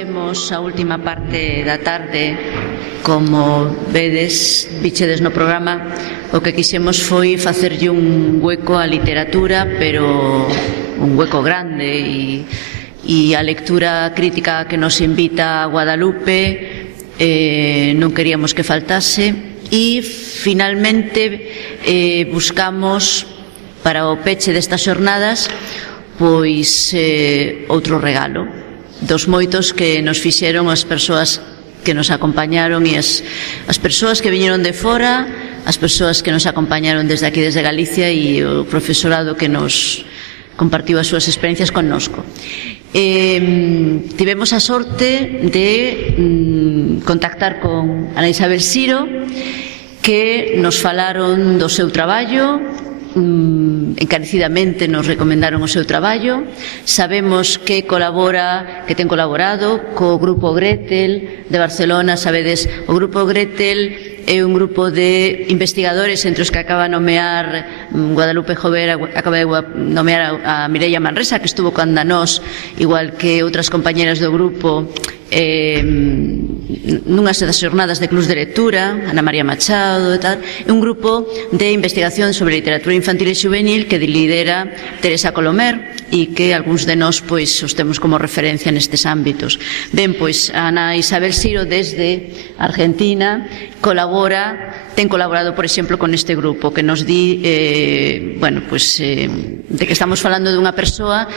fixemos a última parte da tarde, como vichedes no programa, o que quixemos foi facerlle un hueco á literatura, pero un hueco grande, e a lectura crítica que nos invita a Guadalupe non queríamos que faltase, e finalmente buscamos para o peche destas xornadas pois outro regalo dos moitos que nos fixeron as persoas que nos acompañaron e as persoas que viñeron de fora, as persoas que nos acompañaron desde aquí, desde Galicia, e o profesorado que nos compartiu as súas experiencias connosco. Tivemos a sorte de contactar con Ana Isabel Siro, que nos falaron do seu traballo, encarecidamente nos recomendaron o seu traballo. Sabemos que ten colaborado co Grupo Gretel de Barcelona. Sabedes, o Grupo Gretel é un grupo de investigadores entre os que acaba de nomear Guadalupe Jovera, acaba de nomear a Mireia Manresa, que estuvo con Danós, igual que outras compañeras do grupo, nunhas das xornadas de clubs de lectura, Ana María Machado e tal. É un grupo de investigación sobre literatura infantil e juvenil que lidera Teresa Colomer, e que algúns de nós pois os temos como referencia nestes ámbitos. Ben, pois Ana Isabel Siro desde Argentina ten colaborado, por exemplo, con este grupo que nos di, de que estamos falando dunha persoa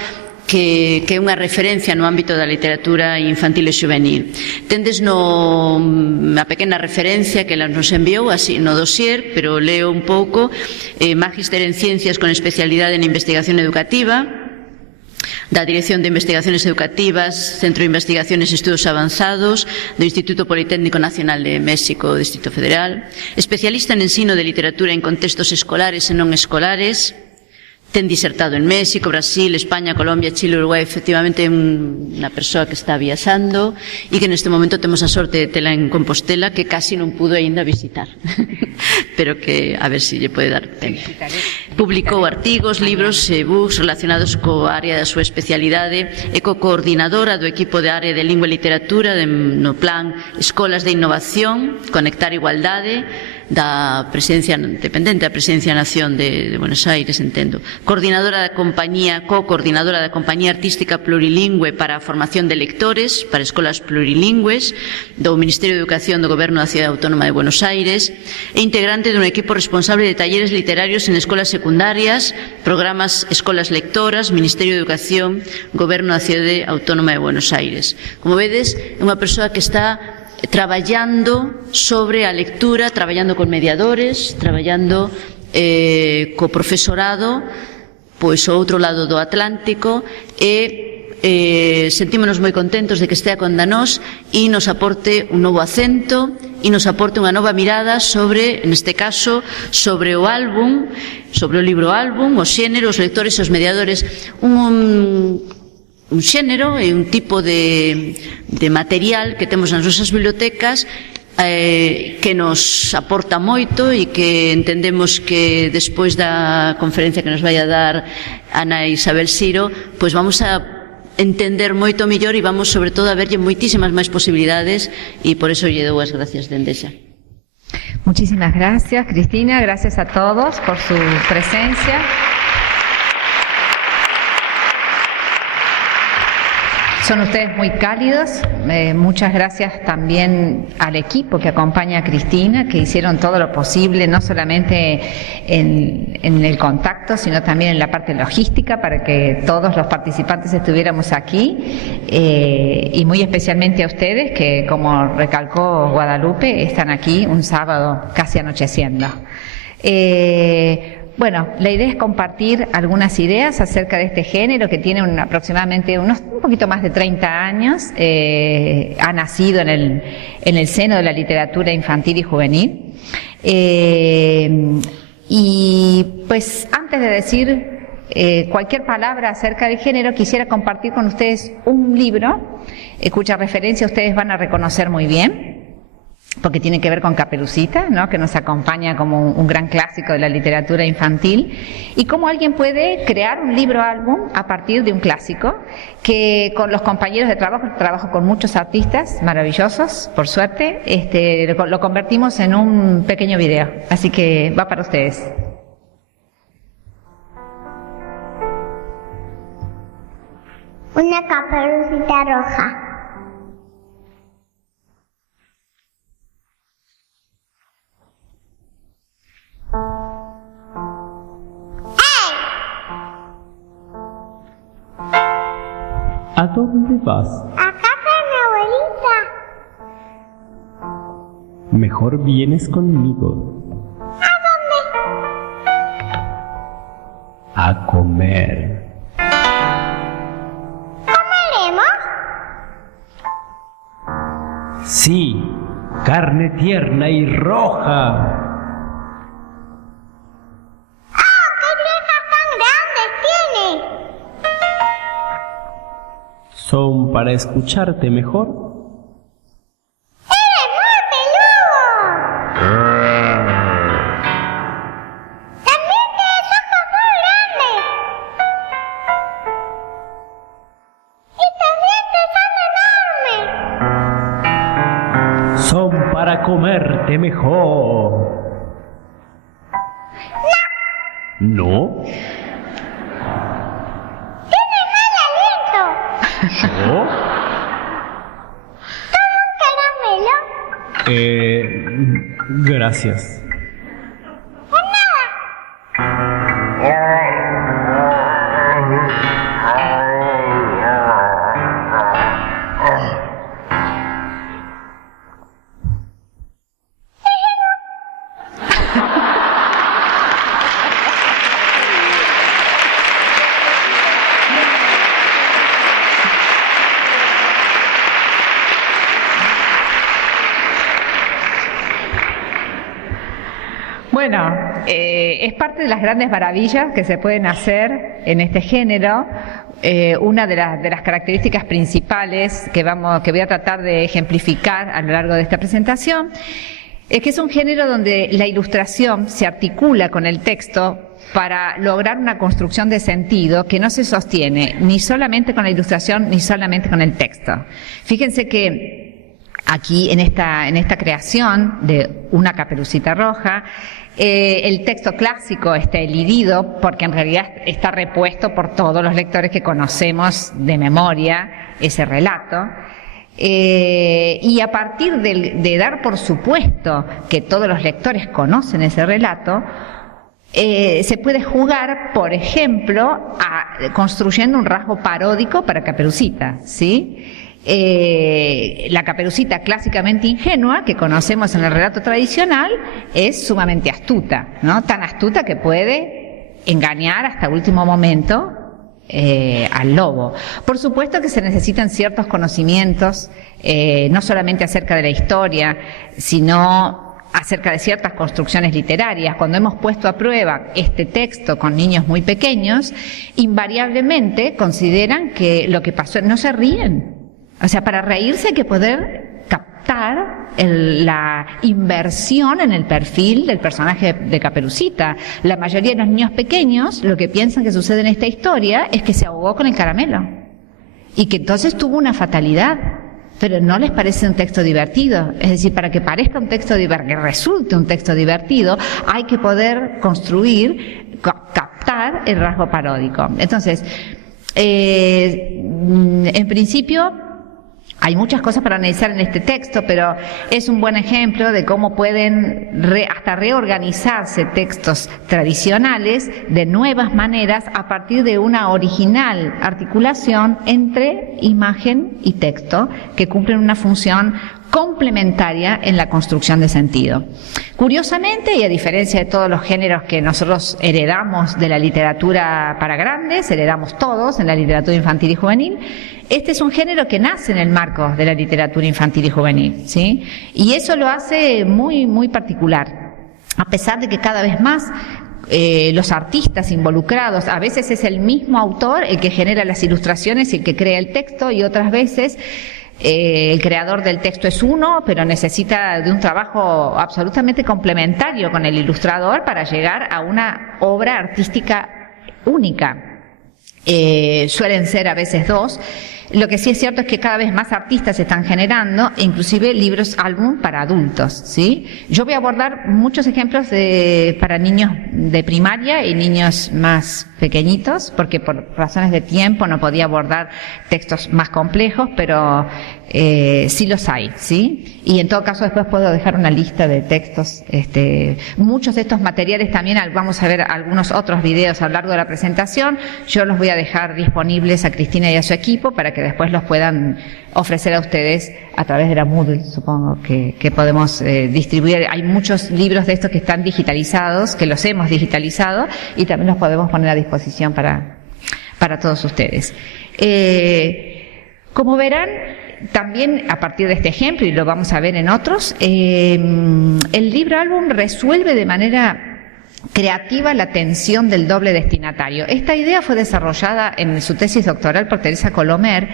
que é unha referencia no ámbito da literatura infantil e juvenil. Tendes a pequena referencia que ela nos enviou así no dossier, pero leo un pouco. Magíster en Ciencias con especialidade en Investigación Educativa, da Dirección de Investigaciones Educativas, Centro de Investigaciones e Estudos Avanzados do Instituto Politécnico Nacional de México, Distrito Federal. Especialista en ensino de literatura en contextos escolares e non escolares. Ten disertado en México, Brasil, España, Colombia, Chile, Uruguai. Efectivamente é unha persoa que está viaxando e que neste momento temos a sorte de tela en Compostela, que casi non pudo aínda visitar, pero que a ver se lle pode dar tempo. Publicou artigos, libros e books relacionados coa área da súa especialidade. É co-coordinadora do equipo de área de lingua e literatura no plan Escolas de Innovación, Conectar Igualdade, da presidencia dependente da Presidencia da Nación de Buenos Aires, entendo. Co-coordinadora da compañía artística plurilingüe para a formación de lectores para escolas plurilingües do Ministerio de Educación do Goberno da Cidade Autónoma de Buenos Aires, e integrante dun equipo responsable de talleres literarios en escolas secundarias, programas Escolas Lectoras, Ministerio de Educación, Goberno da Cidade Autónoma de Buenos Aires. Como vedes, é unha persoa que está traballando sobre a lectura, traballando con mediadores, traballando co profesorado, pois ao outro lado do Atlántico, e sentímonos moi contentos de que estea con Danós e nos aporte un novo acento e nos aporte unha nova mirada sobre, neste caso, sobre o álbum, sobre o libro álbum, os xéneros, os lectores e os mediadores. Un xénero e un tipo de material que temos nas nosas bibliotecas que nos aporta moito e que entendemos que despois da conferencia que nos vai a dar Ana Isabel Siro, pois vamos a entender moito mellor e vamos sobre todo a verlle moitísimas máis posibilidades, e por eso lle dou as gracias dende xa. Muchísimas gracias, Cristina. Gracias a todos por su presencia. Son ustedes muy cálidos. Muchas gracias también al equipo que acompaña a Cristina, que hicieron todo lo posible, no solamente en el contacto, sino también en la parte logística, para que todos los participantes estuviéramos aquí, y muy especialmente a ustedes, que, como recalcó Guadalupe, están aquí un sábado casi anocheciendo. Bueno, la idea es compartir algunas ideas acerca de este género que tiene aproximadamente un poquito más de 30 años, ha nacido en el seno de la literatura infantil y juvenil. Y pues antes de decir cualquier palabra acerca del género, quisiera compartir con ustedes un libro cuya referencia ustedes van a reconocer muy bien. porque tiene que ver con Caperucita, ¿no?, que nos acompaña como un gran clásico de la literatura infantil, y cómo alguien puede crear un libro-álbum a partir de un clásico, que con los compañeros de trabajo con muchos artistas maravillosos, por suerte, lo convertimos en un pequeño video, así que va para ustedes. Una caperucita roja. ¿A dónde vas? A casa de mi abuelita. Mejor vienes conmigo. ¿A dónde? A comer. ¿Comeremos? Sí, carne tierna y roja. ¡Oh, qué orejas tan grandes tiene! ¿Son para escucharte mejor? ¡Eres muy peludo! También tienes ojos muy grandes. Y tus dientes son enormes. Son para comerte mejor. ¿No? Tienes mal aliento. ¿Yo? ¿Toma un caramelo? Gracias. Pues nada. Bueno, es parte de las grandes maravillas que se pueden hacer en este género. Una de las características principales que voy a tratar de ejemplificar a lo largo de esta presentación es que es un género donde la ilustración se articula con el texto para lograr una construcción de sentido que no se sostiene ni solamente con la ilustración ni solamente con el texto. Fíjense que aquí en esta creación de Una Caperucita Roja, el texto clásico está elidido porque en realidad está repuesto por todos los lectores que conocemos de memoria ese relato. Y a partir de dar por supuesto que todos los lectores conocen ese relato, se puede jugar, por ejemplo, construyendo un rasgo paródico para Caperucita, ¿sí? La Caperucita clásicamente ingenua que conocemos en el relato tradicional es sumamente astuta, ¿no? Tan astuta que puede engañar hasta el último momento al lobo. Por supuesto que se necesitan ciertos conocimientos, no solamente acerca de la historia, sino acerca de ciertas construcciones literarias. Cuando hemos puesto a prueba este texto con niños muy pequeños, invariablemente consideran que lo que pasó, no se ríen. O sea, para reírse hay que poder captar la inversión en el perfil del personaje de Caperucita. La mayoría de los niños pequeños lo que piensan que sucede en esta historia es que se ahogó con el caramelo y que entonces tuvo una fatalidad, pero no les parece un texto divertido. Es decir, para que parezca un texto divertido, que resulte un texto divertido, hay que poder construir, captar el rasgo paródico. Entonces, en principio, hay muchas cosas para analizar en este texto, pero es un buen ejemplo de cómo pueden hasta reorganizarse textos tradicionales de nuevas maneras a partir de una original articulación entre imagen y texto que cumplen una función complementaria en la construcción de sentido. Curiosamente, y a diferencia de todos los géneros que nosotros heredamos de la literatura para grandes, heredamos todos en la literatura infantil y juvenil, este es un género que nace en el marco de la literatura infantil y juvenil, ¿sí? Y eso lo hace muy, muy particular, a pesar de que cada vez más los artistas involucrados, a veces es el mismo autor el que genera las ilustraciones y el que crea el texto, y otras veces el creador del texto es uno, pero necesita de un trabajo absolutamente complementario con el ilustrador para llegar a una obra artística única. Suelen ser a veces dos. Lo que sí es cierto es que cada vez más artistas se están generando, inclusive libros álbum para adultos, ¿sí? Yo voy a abordar muchos ejemplos para niños de primaria y niños más pequeñitos, porque por razones de tiempo no podía abordar textos más complejos, pero sí los hay, ¿sí? Y en todo caso después puedo dejar una lista de textos. Muchos de estos materiales también vamos a ver algunos otros videos a lo largo de la presentación. Yo los voy a dejar disponibles a Cristina y a su equipo para que después los puedan ofrecer a ustedes a través de la Moodle, supongo que podemos distribuir. Hay muchos libros de estos que están digitalizados, que los hemos digitalizado y también los podemos poner a disposición para todos ustedes. Como verán, también a partir de este ejemplo, y lo vamos a ver en otros, el libro álbum resuelve de manera creativa la tensión del doble destinatario. Esta idea fue desarrollada en su tesis doctoral por Teresa Colomer.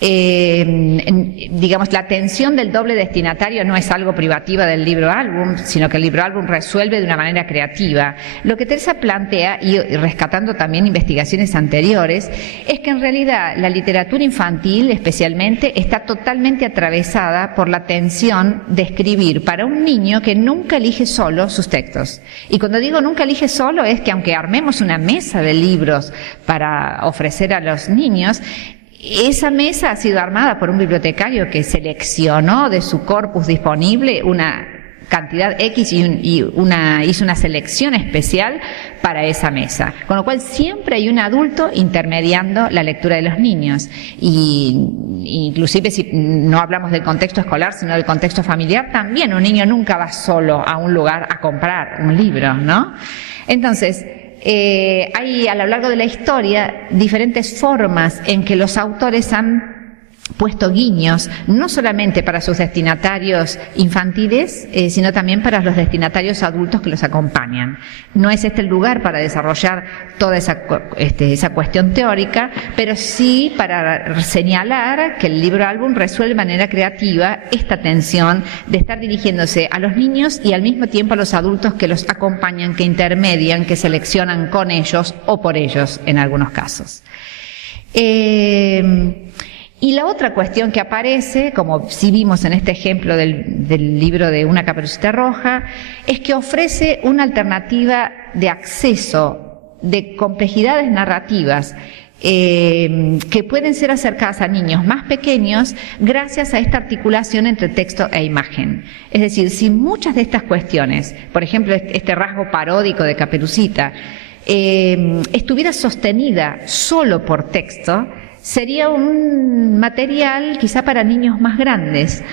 Digamos, la tensión del doble destinatario no es algo privativa del libro álbum, sino que el libro álbum resuelve de una manera creativa. Lo que Teresa plantea, y rescatando también investigaciones anteriores, es que en realidad la literatura infantil especialmente está totalmente atravesada por la tensión de escribir para un niño que nunca elige solo sus textos. Y cuando digo nunca elige solo es que aunque armemos una mesa de libros para ofrecer a los niños, esa mesa ha sido armada por un bibliotecario que seleccionó de su corpus disponible una cantidad X y hizo una selección especial para esa mesa. Con lo cual siempre hay un adulto intermediando la lectura de los niños. Y inclusive si no hablamos del contexto escolar, sino del contexto familiar, también un niño nunca va solo a un lugar a comprar un libro, ¿no? Entonces, hay a lo largo de la historia diferentes formas en que los autores han puesto guiños, no solamente para sus destinatarios infantiles, sino también para los destinatarios adultos que los acompañan. No es este el lugar para desarrollar toda esa cuestión teórica, pero sí para señalar que el libro álbum resuelve de manera creativa esta tensión de estar dirigiéndose a los niños y al mismo tiempo a los adultos que los acompañan, que intermedian, que seleccionan con ellos o por ellos en algunos casos. Y la otra cuestión que aparece, como sí vimos en este ejemplo del libro de Una Caperucita Roja, es que ofrece una alternativa de acceso, de complejidades narrativas, que pueden ser acercadas a niños más pequeños gracias a esta articulación entre texto e imagen. Es decir, si muchas de estas cuestiones, por ejemplo este rasgo paródico de Caperucita, estuviera sostenida solo por texto, sería un material quizá para niños más grandes.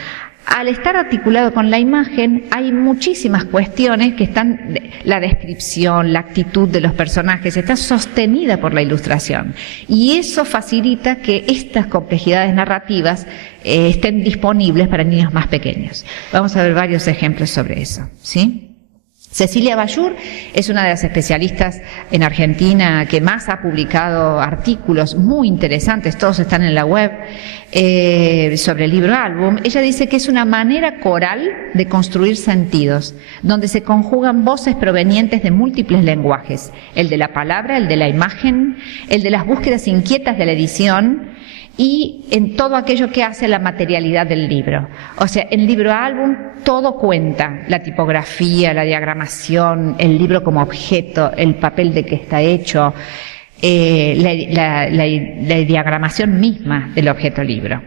Al estar articulado con la imagen, hay muchísimas cuestiones que están, la descripción, la actitud de los personajes, está sostenida por la ilustración. Y eso facilita que estas complejidades narrativas estén disponibles para niños más pequeños. Vamos a ver varios ejemplos sobre eso, ¿sí? Cecilia Bayur es una de las especialistas en Argentina que más ha publicado artículos muy interesantes, todos están en la web, sobre el libro álbum. Ella dice que es una manera coral de construir sentidos, donde se conjugan voces provenientes de múltiples lenguajes, el de la palabra, el de la imagen, el de las búsquedas inquietas de la edición, y en todo aquello que hace la materialidad del libro. O sea, en el libro álbum todo cuenta, la tipografía, la diagramación, el libro como objeto, el papel de que está hecho, la diagramación misma del objeto libro.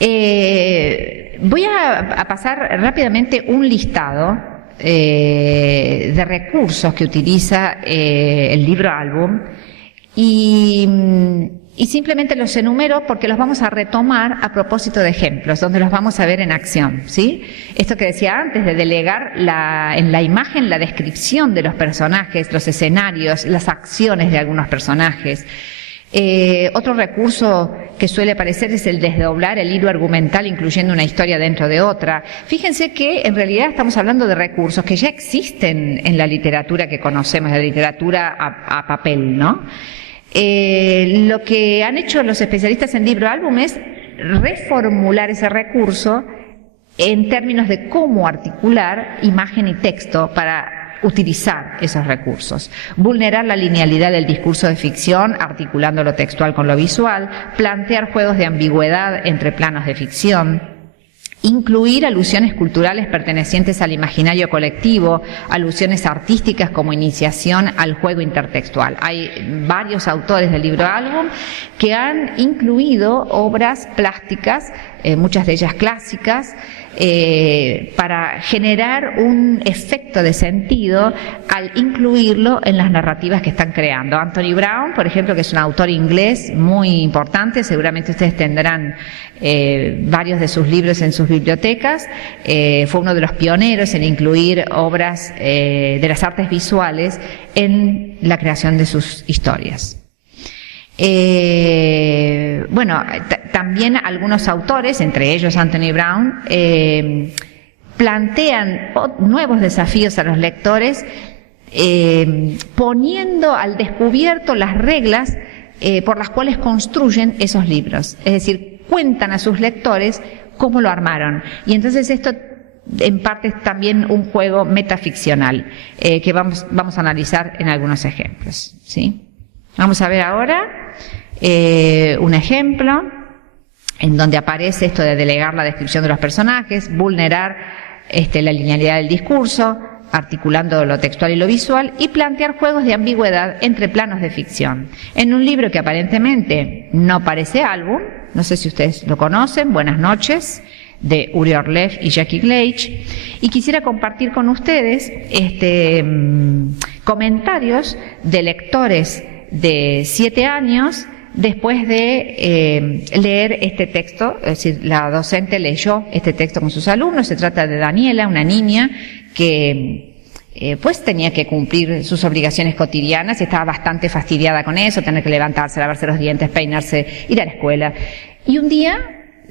Voy a pasar rápidamente un listado de recursos que utiliza el libro álbum y simplemente los enumero porque los vamos a retomar a propósito de ejemplos, donde los vamos a ver en acción, ¿sí? Esto que decía antes, de delegar en la imagen la descripción de los personajes, los escenarios, las acciones de algunos personajes. Otro recurso que suele aparecer es el desdoblar el hilo argumental incluyendo una historia dentro de otra. Fíjense que en realidad estamos hablando de recursos que ya existen en la literatura que conocemos, la literatura a papel, ¿no? Lo que han hecho los especialistas en libro álbum es reformular ese recurso en términos de cómo articular imagen y texto para utilizar esos recursos, vulnerar la linealidad del discurso de ficción articulando lo textual con lo visual, plantear juegos de ambigüedad entre planos de ficción, incluir alusiones culturales pertenecientes al imaginario colectivo, alusiones artísticas como iniciación al juego intertextual. Hay varios autores del libro álbum que han incluido obras plásticas, muchas de ellas clásicas, para generar un efecto de sentido al incluirlo en las narrativas que están creando. Anthony Brown, por ejemplo, que es un autor inglés muy importante, seguramente ustedes tendrán varios de sus libros en sus bibliotecas, fue uno de los pioneros en incluir obras de las artes visuales en la creación de sus historias. También algunos autores, entre ellos Anthony Brown, plantean nuevos desafíos a los lectores, poniendo al descubierto las reglas por las cuales construyen esos libros. Es decir, cuentan a sus lectores cómo lo armaron. Y entonces esto en parte es también un juego metaficcional que vamos a analizar en algunos ejemplos, ¿sí? Vamos a ver ahora un ejemplo en donde aparece esto de delegar la descripción de los personajes, vulnerar la linealidad del discurso, articulando lo textual y lo visual, y plantear juegos de ambigüedad entre planos de ficción. En un libro que aparentemente no parece álbum, no sé si ustedes lo conocen, Buenas noches, de Uri Orlev y Jackie Gleich, y quisiera compartir con ustedes comentarios de lectores de 7 años después de leer este texto. Es decir, la docente leyó este texto con sus alumnos. Se trata de Daniela, una niña que pues tenía que cumplir sus obligaciones cotidianas y estaba bastante fastidiada con eso, tener que levantarse, lavarse los dientes, peinarse, ir a la escuela. Y un día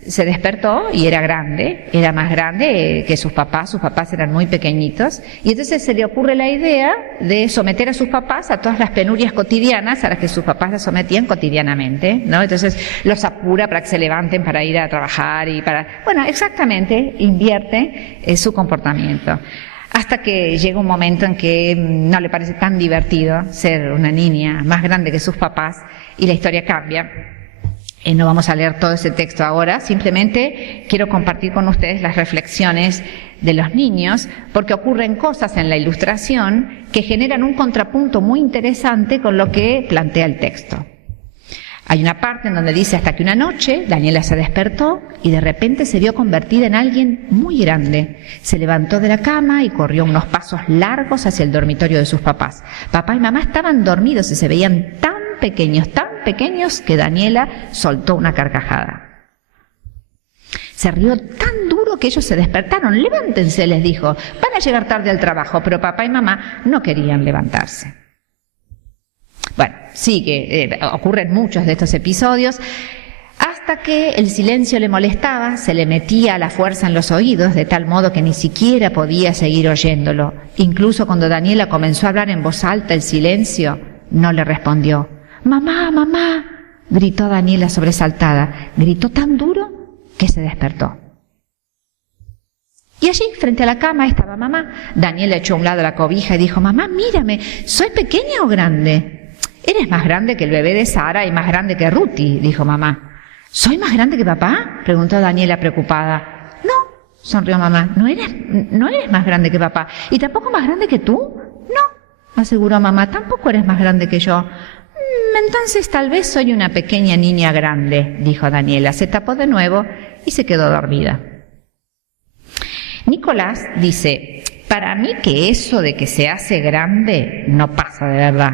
se despertó y era grande, era más grande que sus papás eran muy pequeñitos, y entonces se le ocurre la idea de someter a sus papás a todas las penurias cotidianas a las que sus papás las sometían cotidianamente, ¿no? Entonces los apura para que se levanten para ir a trabajar y exactamente, invierte su comportamiento. Hasta que llega un momento en que no le parece tan divertido ser una niña más grande que sus papás y la historia cambia. No vamos a leer todo ese texto ahora, simplemente quiero compartir con ustedes las reflexiones de los niños, porque ocurren cosas en la ilustración que generan un contrapunto muy interesante con lo que plantea el texto. Hay una parte en donde dice: hasta que una noche Daniela se despertó y de repente se vio convertida en alguien muy grande. Se levantó de la cama y corrió unos pasos largos hacia el dormitorio de sus papás. Papá y mamá estaban dormidos y se veían tan pequeños que Daniela soltó una carcajada. Se rió tan duro que ellos se despertaron. Levántense, les dijo, van a llegar tarde al trabajo, pero papá y mamá no querían levantarse. Bueno, sigue, ocurren muchos de estos episodios, hasta que el silencio le molestaba, se le metía a la fuerza en los oídos, de tal modo que ni siquiera podía seguir oyéndolo. Incluso cuando Daniela comenzó a hablar en voz alta, el silencio no le respondió. «Mamá, mamá», gritó Daniela sobresaltada. Gritó tan duro que se despertó. Y allí, frente a la cama, estaba mamá. Daniela echó a un lado la cobija y dijo: «Mamá, mírame, ¿soy pequeña o grande?» «Eres más grande que el bebé de Sara y más grande que Ruti», dijo mamá. «¿Soy más grande que papá?», preguntó Daniela preocupada. «No», sonrió mamá, no eres más grande que papá. ¿Y tampoco más grande que tú?» «No», aseguró mamá, «tampoco eres más grande que yo». «Entonces tal vez soy una pequeña niña grande», dijo Daniela. Se tapó de nuevo y se quedó dormida. Nicolás dice: «Para mí que eso de que se hace grande no pasa de verdad».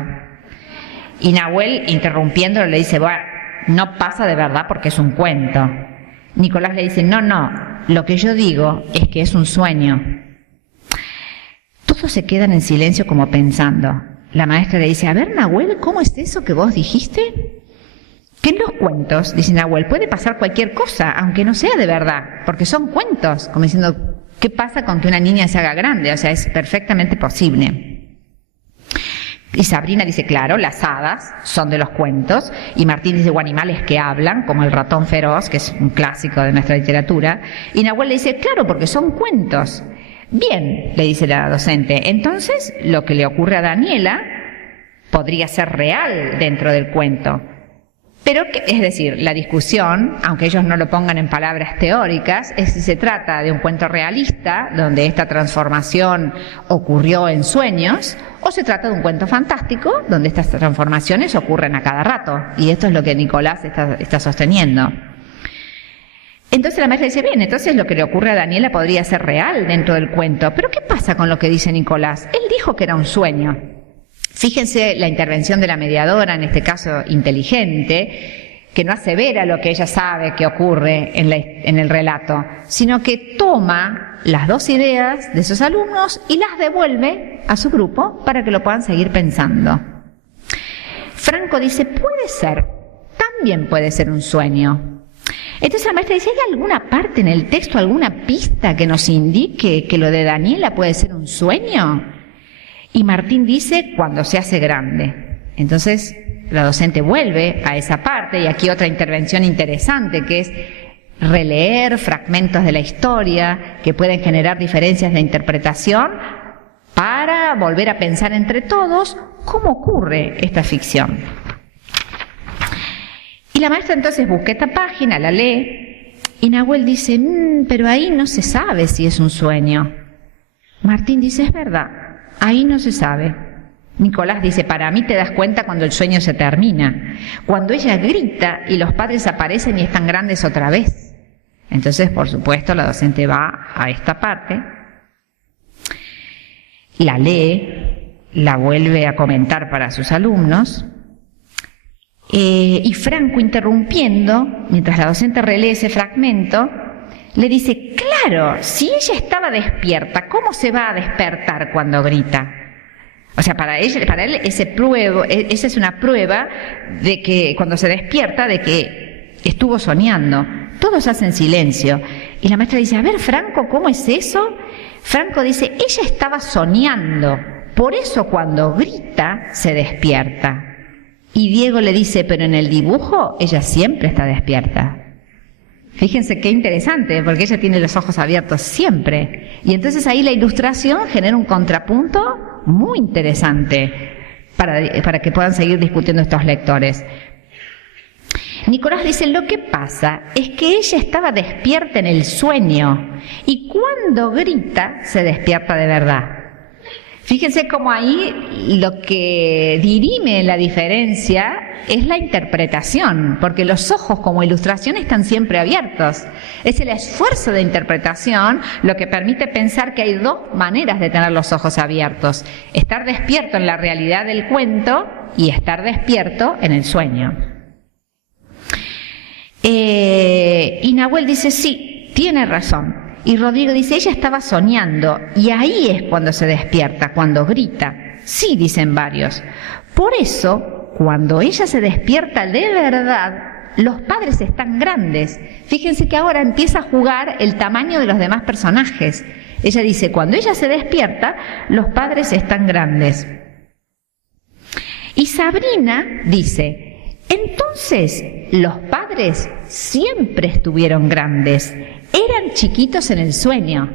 Y Nahuel, interrumpiéndolo, le dice: «Bueno, no pasa de verdad porque es un cuento». Nicolás le dice: No, lo que yo digo es que es un sueño». Todos se quedan en silencio como pensando. La maestra le dice: «A ver, Nahuel, ¿cómo es eso que vos dijiste?» «Que en los cuentos», dice Nahuel, «puede pasar cualquier cosa, aunque no sea de verdad, porque son cuentos», como diciendo, ¿qué pasa con que una niña se haga grande? O sea, es perfectamente posible. Y Sabrina dice, claro, las hadas son de los cuentos. Y Martín dice, o animales que hablan, como el ratón feroz, que es un clásico de nuestra literatura. Y Nahuel le dice, claro, porque son cuentos. Bien, le dice la docente, entonces lo que le ocurre a Daniela podría ser real dentro del cuento. Pero, es decir, la discusión, aunque ellos no lo pongan en palabras teóricas, es si se trata de un cuento realista, donde esta transformación ocurrió en sueños, o se trata de un cuento fantástico, donde estas transformaciones ocurren a cada rato. Y esto es lo que Nicolás está sosteniendo. Entonces la maestra dice, bien, entonces lo que le ocurre a Daniela podría ser real dentro del cuento. Pero ¿qué pasa con lo que dice Nicolás? Él dijo que era un sueño. Fíjense la intervención de la mediadora, en este caso inteligente, que no asevera lo que ella sabe que ocurre en el relato, sino que toma las dos ideas de sus alumnos y las devuelve a su grupo para que lo puedan seguir pensando. Franco dice, puede ser, también puede ser un sueño. Entonces la maestra dice, ¿hay alguna parte en el texto, alguna pista que nos indique que lo de Daniela puede ser un sueño? Y Martín dice, cuando se hace grande. Entonces la docente vuelve a esa parte, y aquí otra intervención interesante, que es releer fragmentos de la historia que pueden generar diferencias de interpretación para volver a pensar entre todos cómo ocurre esta ficción. Y la maestra entonces busca esta página, la lee, y Nahuel dice, pero ahí no se sabe si es un sueño. Martín dice, es verdad, ahí no se sabe. Nicolás dice, para mí te das cuenta cuando el sueño se termina, cuando ella grita y los padres aparecen y están grandes otra vez. Entonces, por supuesto, la docente va a esta parte, la lee, la vuelve a comentar para sus alumnos, y Franco, interrumpiendo, mientras la docente relee ese fragmento, le dice, claro, si ella estaba despierta, ¿cómo se va a despertar cuando grita? O sea, para él esa es una prueba de que cuando se despierta, de que estuvo soñando. Todos hacen silencio. Y la maestra dice, a ver, Franco, ¿cómo es eso? Franco dice, ella estaba soñando, por eso cuando grita se despierta. Y Diego le dice, pero en el dibujo ella siempre está despierta. Fíjense qué interesante, porque ella tiene los ojos abiertos siempre. Y entonces ahí la ilustración genera un contrapunto muy interesante para que puedan seguir discutiendo estos lectores. Nicolás dice, lo que pasa es que ella estaba despierta en el sueño y cuando grita se despierta de verdad. Fíjense cómo ahí lo que dirime la diferencia es la interpretación, porque los ojos como ilustración están siempre abiertos. Es el esfuerzo de interpretación lo que permite pensar que hay dos maneras de tener los ojos abiertos: estar despierto en la realidad del cuento y estar despierto en el sueño. Y Nahuel dice, sí, tiene razón. Y Rodrigo dice, ella estaba soñando, y ahí es cuando se despierta, cuando grita. Sí, dicen varios. Por eso, cuando ella se despierta de verdad, los padres están grandes. Fíjense que ahora empieza a jugar el tamaño de los demás personajes. Ella dice, cuando ella se despierta, los padres están grandes. Y Sabrina dice, entonces, los padres siempre estuvieron grandes, eran chiquitos en el sueño.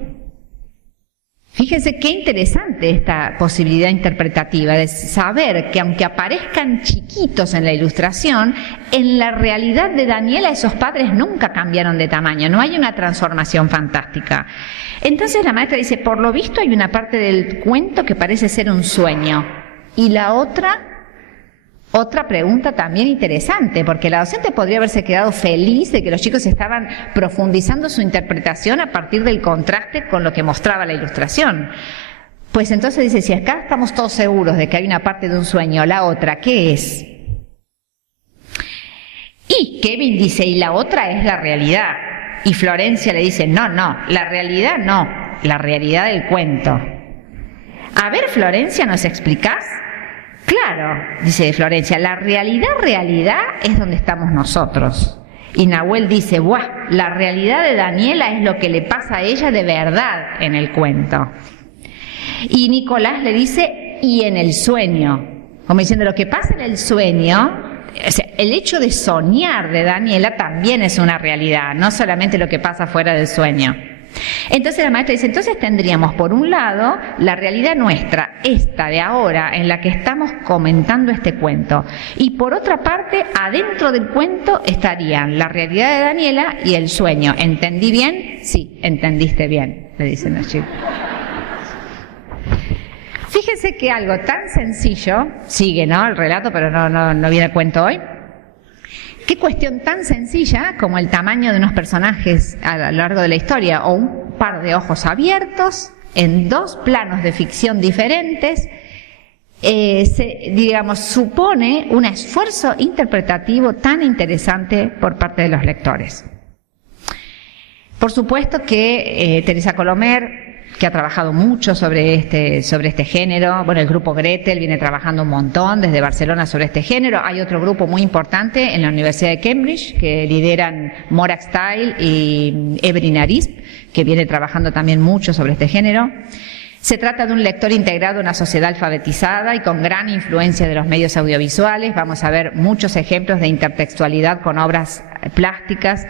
Fíjense qué interesante esta posibilidad interpretativa de saber que aunque aparezcan chiquitos en la ilustración, en la realidad de Daniela esos padres nunca cambiaron de tamaño, no hay una transformación fantástica. Entonces la maestra dice, por lo visto hay una parte del cuento que parece ser un sueño, y la otra pregunta también interesante, porque la docente podría haberse quedado feliz de que los chicos estaban profundizando su interpretación a partir del contraste con lo que mostraba la ilustración. Pues entonces dice, si acá estamos todos seguros de que hay una parte de un sueño, la otra, ¿qué es? Y Kevin dice, y la otra es la realidad. Y Florencia le dice, no, la realidad no, la realidad del cuento. A ver, Florencia, ¿nos explicás? Claro, dice Florencia, la realidad es donde estamos nosotros. Y Nahuel dice, ¡buah! La realidad de Daniela es lo que le pasa a ella de verdad en el cuento. Y Nicolás le dice, y en el sueño. como diciendo lo que pasa en el sueño. O sea, el hecho de soñar de Daniela también es una realidad, no solamente lo que pasa fuera del sueño. Entonces la maestra dice, entonces tendríamos por un lado la realidad nuestra, esta de ahora, en la que estamos comentando este cuento, y por otra parte, adentro del cuento estarían la realidad de Daniela y el sueño. ¿Entendí bien? Sí, entendiste bien, le dicen los chicos. Fíjense que algo tan sencillo, sigue, ¿no?, el relato, pero no viene el cuento hoy. Qué cuestión tan sencilla como el tamaño de unos personajes a lo largo de la historia, o un par de ojos abiertos en dos planos de ficción diferentes, supone un esfuerzo interpretativo tan interesante por parte de los lectores. Por supuesto que Teresa Colomer, que ha trabajado mucho sobre este género. Bueno, el grupo Gretel viene trabajando un montón desde Barcelona sobre este género. Hay otro grupo muy importante en la Universidad de Cambridge que lideran Morag Style y Evelyn Arisp, que viene trabajando también mucho sobre este género. Se trata de un lector integrado en una sociedad alfabetizada y con gran influencia de los medios audiovisuales. Vamos a ver muchos ejemplos de intertextualidad con obras plásticas,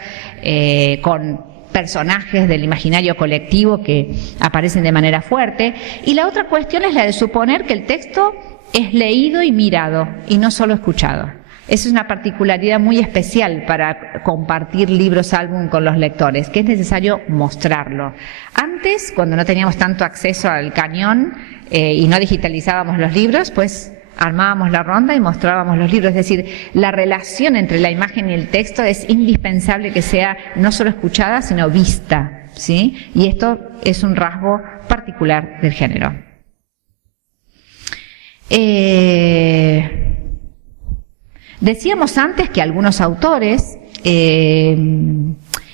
con personajes del imaginario colectivo que aparecen de manera fuerte. Y la otra cuestión es la de suponer que el texto es leído y mirado y no solo escuchado. Esa es una particularidad muy especial para compartir libros álbum con los lectores, que es necesario mostrarlo. Antes, cuando no teníamos tanto acceso al cañón y no digitalizábamos los libros, pues armábamos la ronda y mostrábamos los libros. Es decir, la relación entre la imagen y el texto es indispensable que sea no solo escuchada, sino vista, ¿sí? Y esto es un rasgo particular del género. Decíamos antes que algunos autores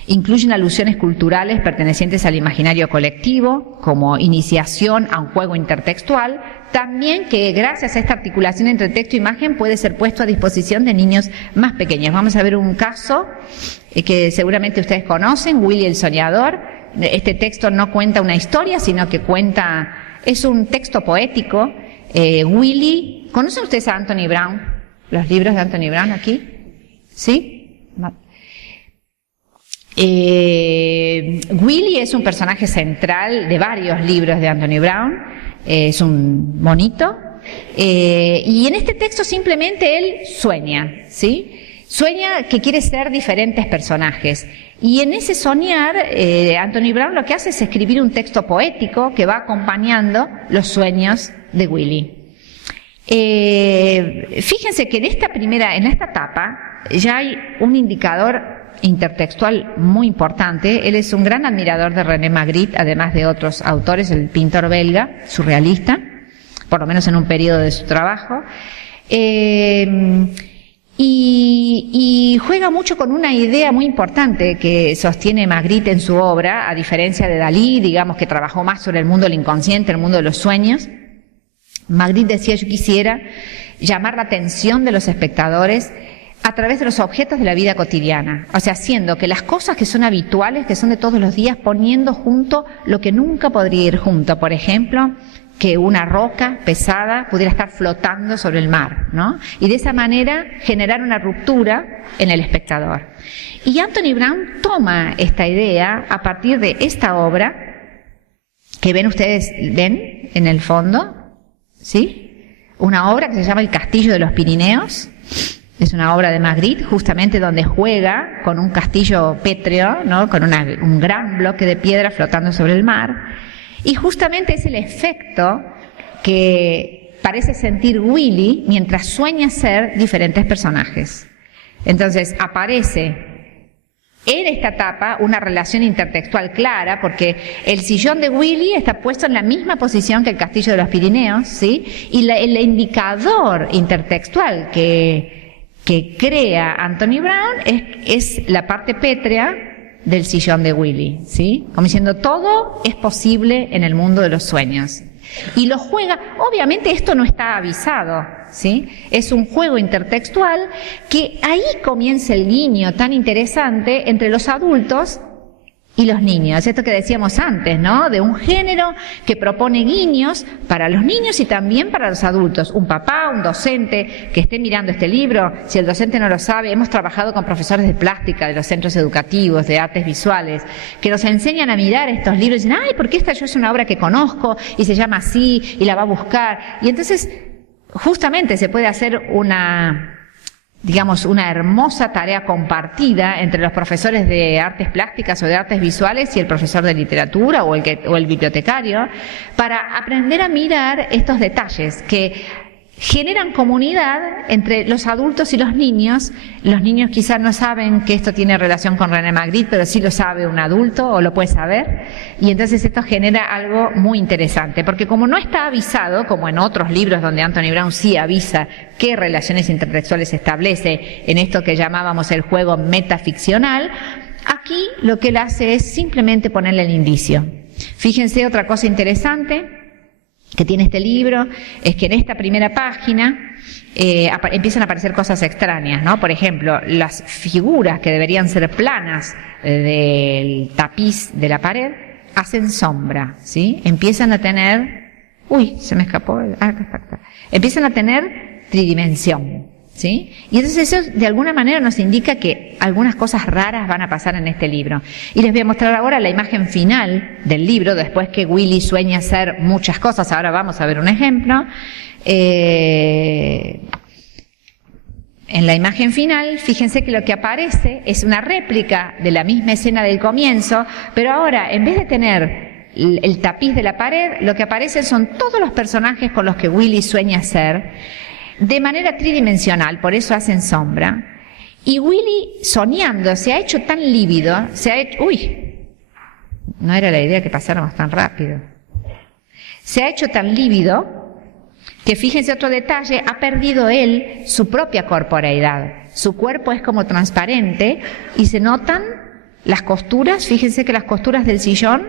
incluyen alusiones culturales pertenecientes al imaginario colectivo, como iniciación a un juego intertextual. También que gracias a esta articulación entre texto e imagen puede ser puesto a disposición de niños más pequeños. Vamos a ver un caso que seguramente ustedes conocen, Willy el Soñador. Este texto no cuenta una historia, sino que es un texto poético. Willy, ¿conocen ustedes a Anthony Brown? ¿Los libros de Anthony Brown aquí? ¿Sí? Willy es un personaje central de varios libros de Anthony Brown. Es un monito, y en este texto simplemente él sueña, ¿sí? Sueña que quiere ser diferentes personajes, y en ese soñar Anthony Brown lo que hace es escribir un texto poético que va acompañando los sueños de Willy. Fíjense que en esta etapa ya hay un indicador intertextual muy importante. Él es un gran admirador de René Magritte, además de otros autores, el pintor belga, surrealista, por lo menos en un periodo de su trabajo, y juega mucho con una idea muy importante que sostiene Magritte en su obra, a diferencia de Dalí, digamos, que trabajó más sobre el mundo del inconsciente, el mundo de los sueños. Magritte decía: yo quisiera llamar la atención de los espectadores a través de los objetos de la vida cotidiana, o sea, haciendo que las cosas que son habituales, que son de todos los días, poniendo junto lo que nunca podría ir junto. Por ejemplo, que una roca pesada pudiera estar flotando sobre el mar, ¿no? Y de esa manera generar una ruptura en el espectador. Y Anthony Brown toma esta idea a partir de esta obra que ustedes ven en el fondo, ¿sí? Una obra que se llama El Castillo de los Pirineos. Es una obra de Magritte, justamente donde juega con un castillo pétreo, ¿no?, con un gran bloque de piedra flotando sobre el mar. Y justamente es el efecto que parece sentir Willy mientras sueña ser diferentes personajes. Entonces aparece en esta etapa una relación intertextual clara, porque el sillón de Willy está puesto en la misma posición que el castillo de los Pirineos, ¿sí? Y el indicador intertextual que crea Anthony Brown es la parte pétrea del sillón de Willy, ¿sí? Como diciendo, todo es posible en el mundo de los sueños. Y lo juega, obviamente esto no está avisado, ¿sí? Es un juego intertextual que ahí comienza el guiño tan interesante entre los adultos y los niños. Esto que decíamos antes, ¿no? De un género que propone guiños para los niños y también para los adultos. Un papá, un docente que esté mirando este libro, si el docente no lo sabe, hemos trabajado con profesores de plástica de los centros educativos, de artes visuales, que nos enseñan a mirar estos libros y dicen, ay, porque esta yo es una obra que conozco y se llama así y la va a buscar. Y entonces, justamente se puede hacer una hermosa tarea compartida entre los profesores de artes plásticas o de artes visuales y el profesor de literatura o el bibliotecario, para aprender a mirar estos detalles que generan comunidad entre los adultos y los niños. Los niños quizás no saben que esto tiene relación con René Magritte, pero sí lo sabe un adulto o lo puede saber. Y entonces esto genera algo muy interesante, porque como no está avisado, como en otros libros donde Anthony Brown sí avisa qué relaciones intertextuales se establece en esto que llamábamos el juego metaficcional, aquí lo que él hace es simplemente ponerle el indicio. Fíjense, otra cosa interesante que tiene este libro es que en esta primera página empiezan a aparecer cosas extrañas, ¿no? Por ejemplo, las figuras que deberían ser planas del tapiz de la pared hacen sombra, ¿sí? Empiezan a tener, se me escapó, acá está. Empiezan a tener tridimensión, ¿sí? Y entonces eso de alguna manera nos indica que algunas cosas raras van a pasar en este libro. Y les voy a mostrar ahora la imagen final del libro, después que Willy sueña hacer muchas cosas. Ahora vamos a ver un ejemplo. En la imagen final, fíjense que lo que aparece es una réplica de la misma escena del comienzo, pero ahora, en vez de tener el tapiz de la pared, lo que aparecen son todos los personajes con los que Willy sueña ser, de manera tridimensional, por eso hacen sombra. Y Willy, soñando, se ha hecho tan lívido, no era la idea que pasáramos tan rápido. Se ha hecho tan lívido que, fíjense otro detalle, ha perdido él su propia corporeidad. Su cuerpo es como transparente y se notan las costuras, fíjense que las costuras del sillón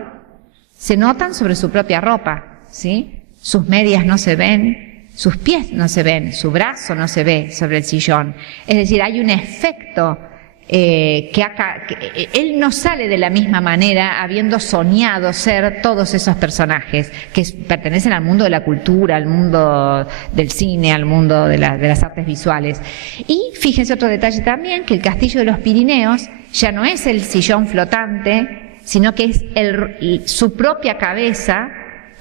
se notan sobre su propia ropa, ¿sí? Sus medias no se ven, sus pies no se ven, su brazo no se ve sobre el sillón. Es decir, hay un efecto que él no sale de la misma manera habiendo soñado ser todos esos personajes que pertenecen al mundo de la cultura, al mundo del cine, al mundo de las artes visuales. Y fíjense otro detalle también, que el castillo de los Pirineos ya no es el sillón flotante, sino que es su propia cabeza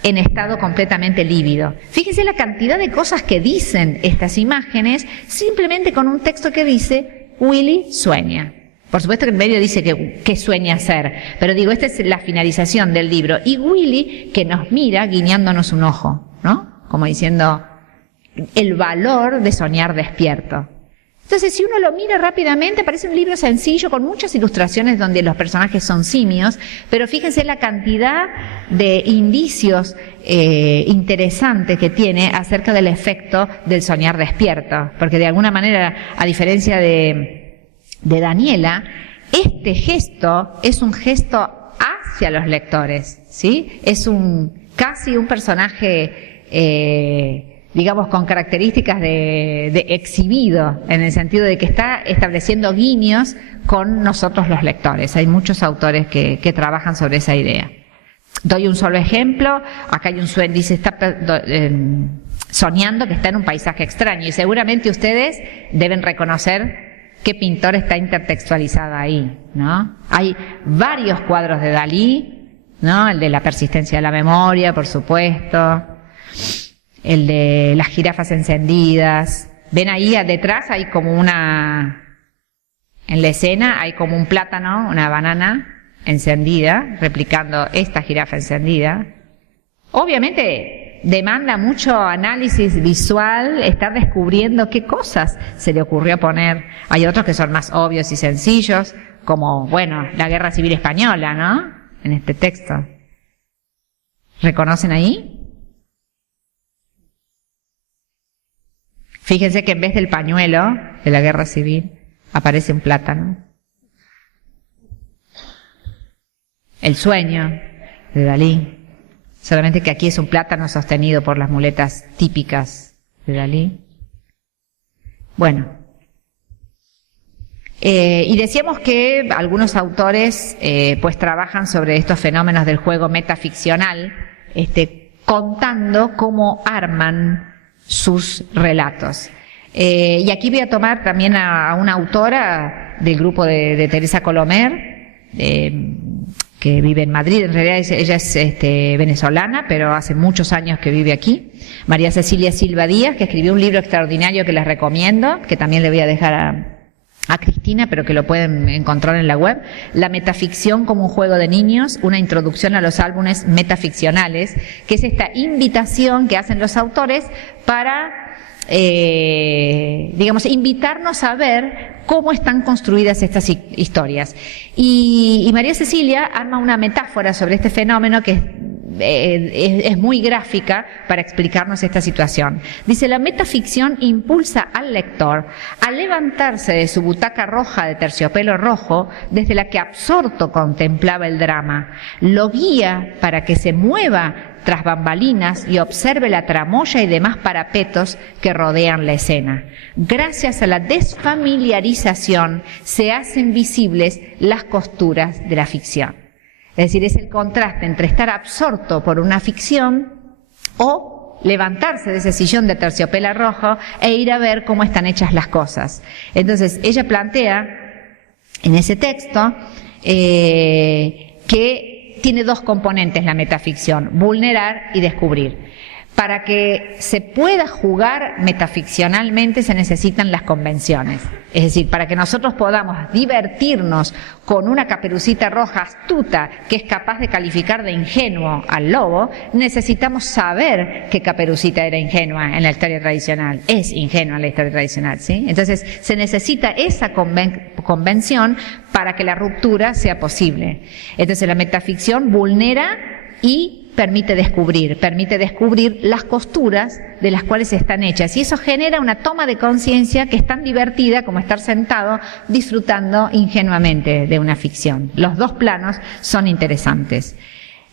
en estado completamente lívido. Fíjense la cantidad de cosas que dicen estas imágenes simplemente con un texto que dice Willy sueña. Por supuesto que en medio dice que sueña hacer, pero digo, esta es la finalización del libro. Y Willy que nos mira guiñándonos un ojo, ¿no? Como diciendo el valor de soñar despierto. Entonces, si uno lo mira rápidamente, parece un libro sencillo con muchas ilustraciones donde los personajes son simios, pero fíjense la cantidad de indicios interesantes que tiene acerca del efecto del soñar despierto, porque de alguna manera, a diferencia de Daniela, este gesto es un gesto hacia los lectores, ¿sí? Es casi un personaje digamos, con características de exhibido, en el sentido de que está estableciendo guiños con nosotros los lectores. Hay muchos autores que trabajan sobre esa idea. Doy un solo ejemplo. Acá hay un sueño, dice, está soñando que está en un paisaje extraño, y seguramente ustedes deben reconocer qué pintor está intertextualizado ahí, ¿no? Hay varios cuadros de Dalí, ¿no? El de la persistencia de la memoria, por supuesto. El de las jirafas encendidas. Ven ahí detrás hay como en la escena hay como un plátano, una banana encendida, replicando esta jirafa encendida. Obviamente demanda mucho análisis visual, estar descubriendo qué cosas se le ocurrió poner. Hay otros que son más obvios y sencillos, como, la Guerra Civil Española, ¿no? En este texto. ¿Reconocen ahí? Fíjense que en vez del pañuelo de la Guerra Civil aparece un plátano. El sueño de Dalí, solamente que aquí es un plátano sostenido por las muletas típicas de Dalí. Y decíamos que algunos autores pues trabajan sobre estos fenómenos del juego metaficcional, contando cómo arman sus relatos. Y aquí voy a tomar también a una autora del grupo de Teresa Colomer, que vive en Madrid. En realidad ella es venezolana, pero hace muchos años que vive aquí. María Cecilia Silva Díaz, que escribió un libro extraordinario que les recomiendo, que también le voy a dejar a Cristina, pero que lo pueden encontrar en la web. La metaficción como un juego de niños, una introducción a los álbumes metaficcionales, que es esta invitación que hacen los autores para invitarnos a ver cómo están construidas estas historias. Y María Cecilia arma una metáfora sobre este fenómeno que es muy gráfica para explicarnos esta situación. Dice: la metaficción impulsa al lector a levantarse de su butaca roja de terciopelo rojo, desde la que absorto contemplaba el drama. Lo guía para que se mueva tras bambalinas y observe la tramoya y demás parapetos que rodean la escena. Gracias a la desfamiliarización se hacen visibles las costuras de la ficción. Es decir, es el contraste entre estar absorto por una ficción o levantarse de ese sillón de terciopelo rojo e ir a ver cómo están hechas las cosas. Entonces, ella plantea en ese texto que tiene dos componentes la metaficción: vulnerar y descubrir. Para que se pueda jugar metaficcionalmente se necesitan las convenciones. Es decir, para que nosotros podamos divertirnos con una Caperucita Roja astuta que es capaz de calificar de ingenuo al lobo, necesitamos saber que Caperucita era ingenua en la historia tradicional, es ingenua en la historia tradicional, ¿sí? Entonces se necesita esa convención para que la ruptura sea posible. Entonces la metaficción vulnera y permite descubrir las costuras de las cuales están hechas, y eso genera una toma de conciencia que es tan divertida como estar sentado disfrutando ingenuamente de una ficción. Los dos planos son interesantes.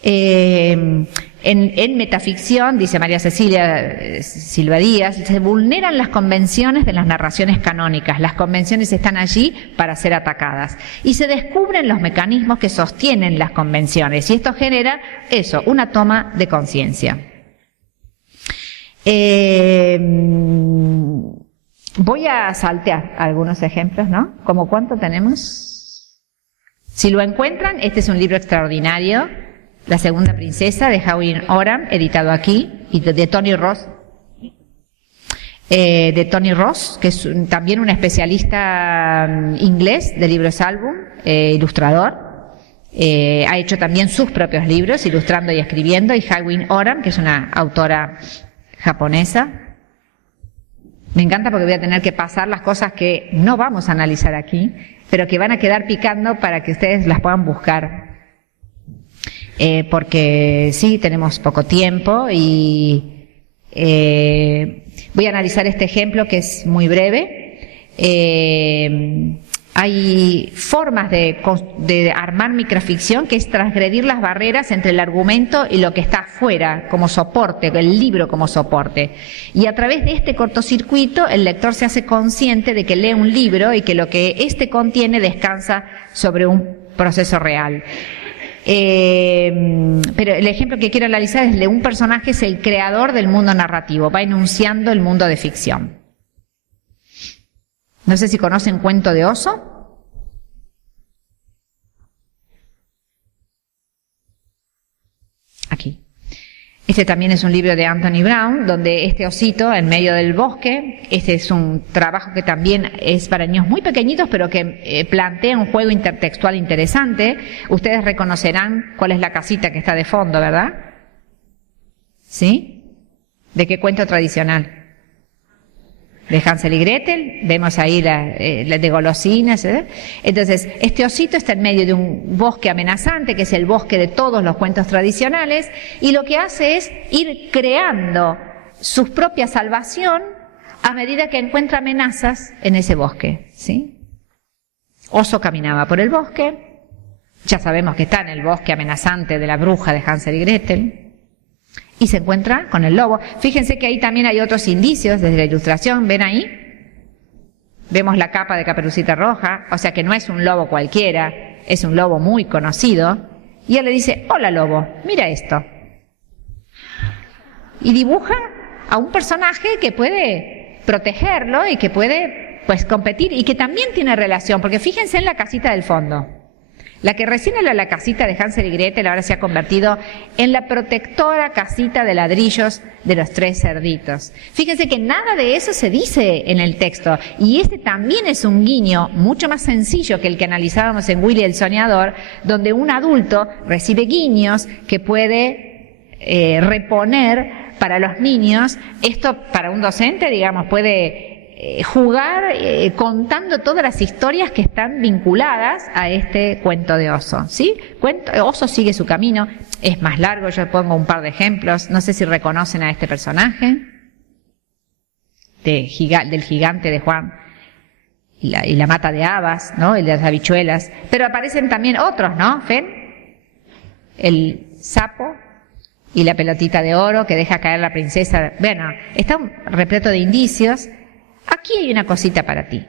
En metaficción, dice María Cecilia Silva Díaz, se vulneran las convenciones de las narraciones canónicas. Las convenciones están allí para ser atacadas y se descubren los mecanismos que sostienen las convenciones, y esto genera una toma de conciencia. Voy a saltear algunos ejemplos, ¿no? ¿Cómo cuánto tenemos? Si lo encuentran, este es un libro extraordinario, La segunda princesa, de Hawin Oram, editado aquí, y de Tony Ross. Tony Ross, que es también un especialista inglés de libros álbum, ilustrador. Ha hecho también sus propios libros, ilustrando y escribiendo, y Hawin Oram, que es una autora japonesa. Me encanta porque voy a tener que pasar las cosas que no vamos a analizar aquí, pero que van a quedar picando para que ustedes las puedan buscar. Porque sí, tenemos poco tiempo y voy a analizar este ejemplo que es muy breve. Hay formas de armar microficción, que es transgredir las barreras entre el argumento y lo que está afuera como soporte, el libro como soporte. Y a través de este cortocircuito el lector se hace consciente de que lee un libro y que lo que éste contiene descansa sobre un proceso real. Pero el ejemplo que quiero analizar es de un personaje, es el creador del mundo narrativo, va enunciando el mundo de ficción. No sé si conocen Cuento de Oso. Aquí. Este también es un libro de Anthony Brown, donde este osito en medio del bosque, este es un trabajo que también es para niños muy pequeñitos, pero que plantea un juego intertextual interesante. Ustedes reconocerán cuál es la casita que está de fondo, ¿verdad? ¿Sí? ¿De qué cuento tradicional? De Hansel y Gretel, vemos ahí la de golosinas, ¿eh? Entonces, este osito está en medio de un bosque amenazante, que es el bosque de todos los cuentos tradicionales, y lo que hace es ir creando su propia salvación a medida que encuentra amenazas en ese bosque, ¿sí? Oso caminaba por el bosque, ya sabemos que está en el bosque amenazante de la bruja de Hansel y Gretel, y se encuentra con el lobo. Fíjense que ahí también hay otros indicios desde la ilustración, ¿ven ahí? vemos la capa de Caperucita Roja, o sea que no es un lobo cualquiera, es un lobo muy conocido, y él le dice, hola lobo, mira esto. Y dibuja a un personaje que puede protegerlo y que puede, pues, competir y que también tiene relación, porque fíjense en la casita del fondo. La que recién era la casita de Hansel y Gretel ahora se ha convertido en la protectora casita de ladrillos de los 3 cerditos. Fíjense que nada de eso se dice en el texto, y este también es un guiño mucho más sencillo que el que analizábamos en Willy el Soñador, donde un adulto recibe guiños que puede reponer para los niños. Esto para un docente, digamos, puede jugar contando todas las historias que están vinculadas a este cuento de Oso, ¿sí? Oso sigue su camino, es más largo, yo pongo un par de ejemplos, no sé si reconocen a este personaje, del gigante de Juan y la mata de habas, ¿no? El de las habichuelas, pero aparecen también otros, ¿no? ¿Ven? El sapo y la pelotita de oro que deja caer la princesa. Bueno, está repleto de indicios. Aquí hay una cosita para ti.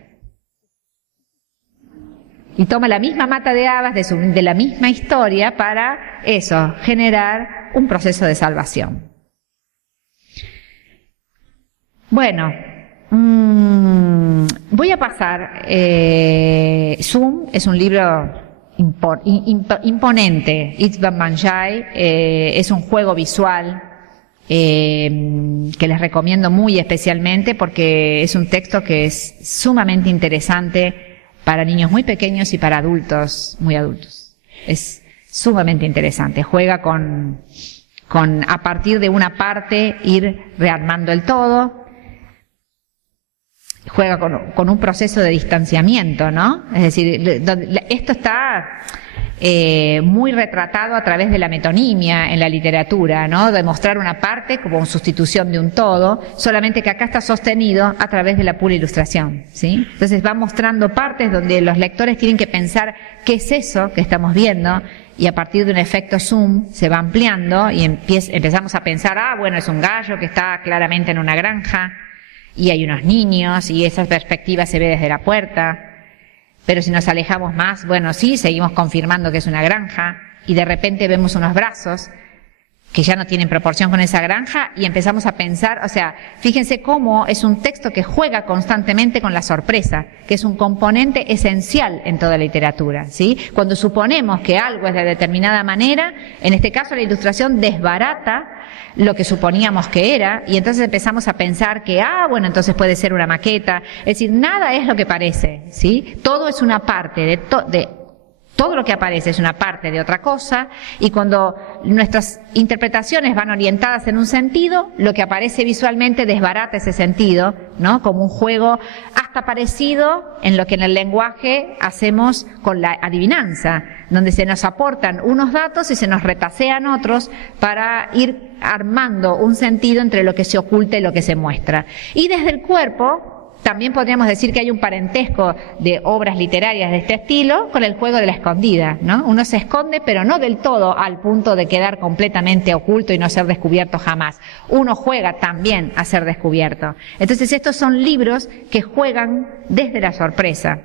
Y toma la misma mata de habas de la misma historia para eso, generar un proceso de salvación. Bueno, voy a pasar. Zoom es un libro imponente. Itzvan Manjai es un juego visual que les recomiendo muy especialmente porque es un texto que es sumamente interesante para niños muy pequeños y para adultos muy adultos. Es sumamente interesante. Juega con a partir de una parte ir rearmando el todo. Juega con un proceso de distanciamiento, ¿no? Es decir, esto está muy retratado a través de la metonimia en la literatura, ¿no? De mostrar una parte como sustitución de un todo, solamente que acá está sostenido a través de la pura ilustración, ¿sí? Entonces va mostrando partes donde los lectores tienen que pensar qué es eso que estamos viendo, y a partir de un efecto zoom se va ampliando y empezamos a pensar, bueno, es un gallo que está claramente en una granja y hay unos niños y esa perspectiva se ve desde la puerta. Pero si nos alejamos más, bueno, sí, seguimos confirmando que es una granja y de repente vemos unos brazos que ya no tienen proporción con esa granja y empezamos a pensar, o sea, fíjense cómo es un texto que juega constantemente con la sorpresa, que es un componente esencial en toda literatura, ¿sí? Cuando suponemos que algo es de determinada manera, en este caso la ilustración desbarata lo que suponíamos que era y entonces empezamos a pensar que, bueno, entonces puede ser una maqueta, es decir, nada es lo que parece, ¿sí? Todo es una parte todo lo que aparece es una parte de otra cosa, y cuando nuestras interpretaciones van orientadas en un sentido, lo que aparece visualmente desbarata ese sentido, ¿no? Como un juego hasta parecido en lo que en el lenguaje hacemos con la adivinanza, donde se nos aportan unos datos y se nos retasean otros para ir armando un sentido entre lo que se oculta y lo que se muestra. Y desde el cuerpo también podríamos decir que hay un parentesco de obras literarias de este estilo con el juego de la escondida, ¿no? Uno se esconde, pero no del todo al punto de quedar completamente oculto y no ser descubierto jamás. Uno juega también a ser descubierto. Entonces estos son libros que juegan desde la sorpresa.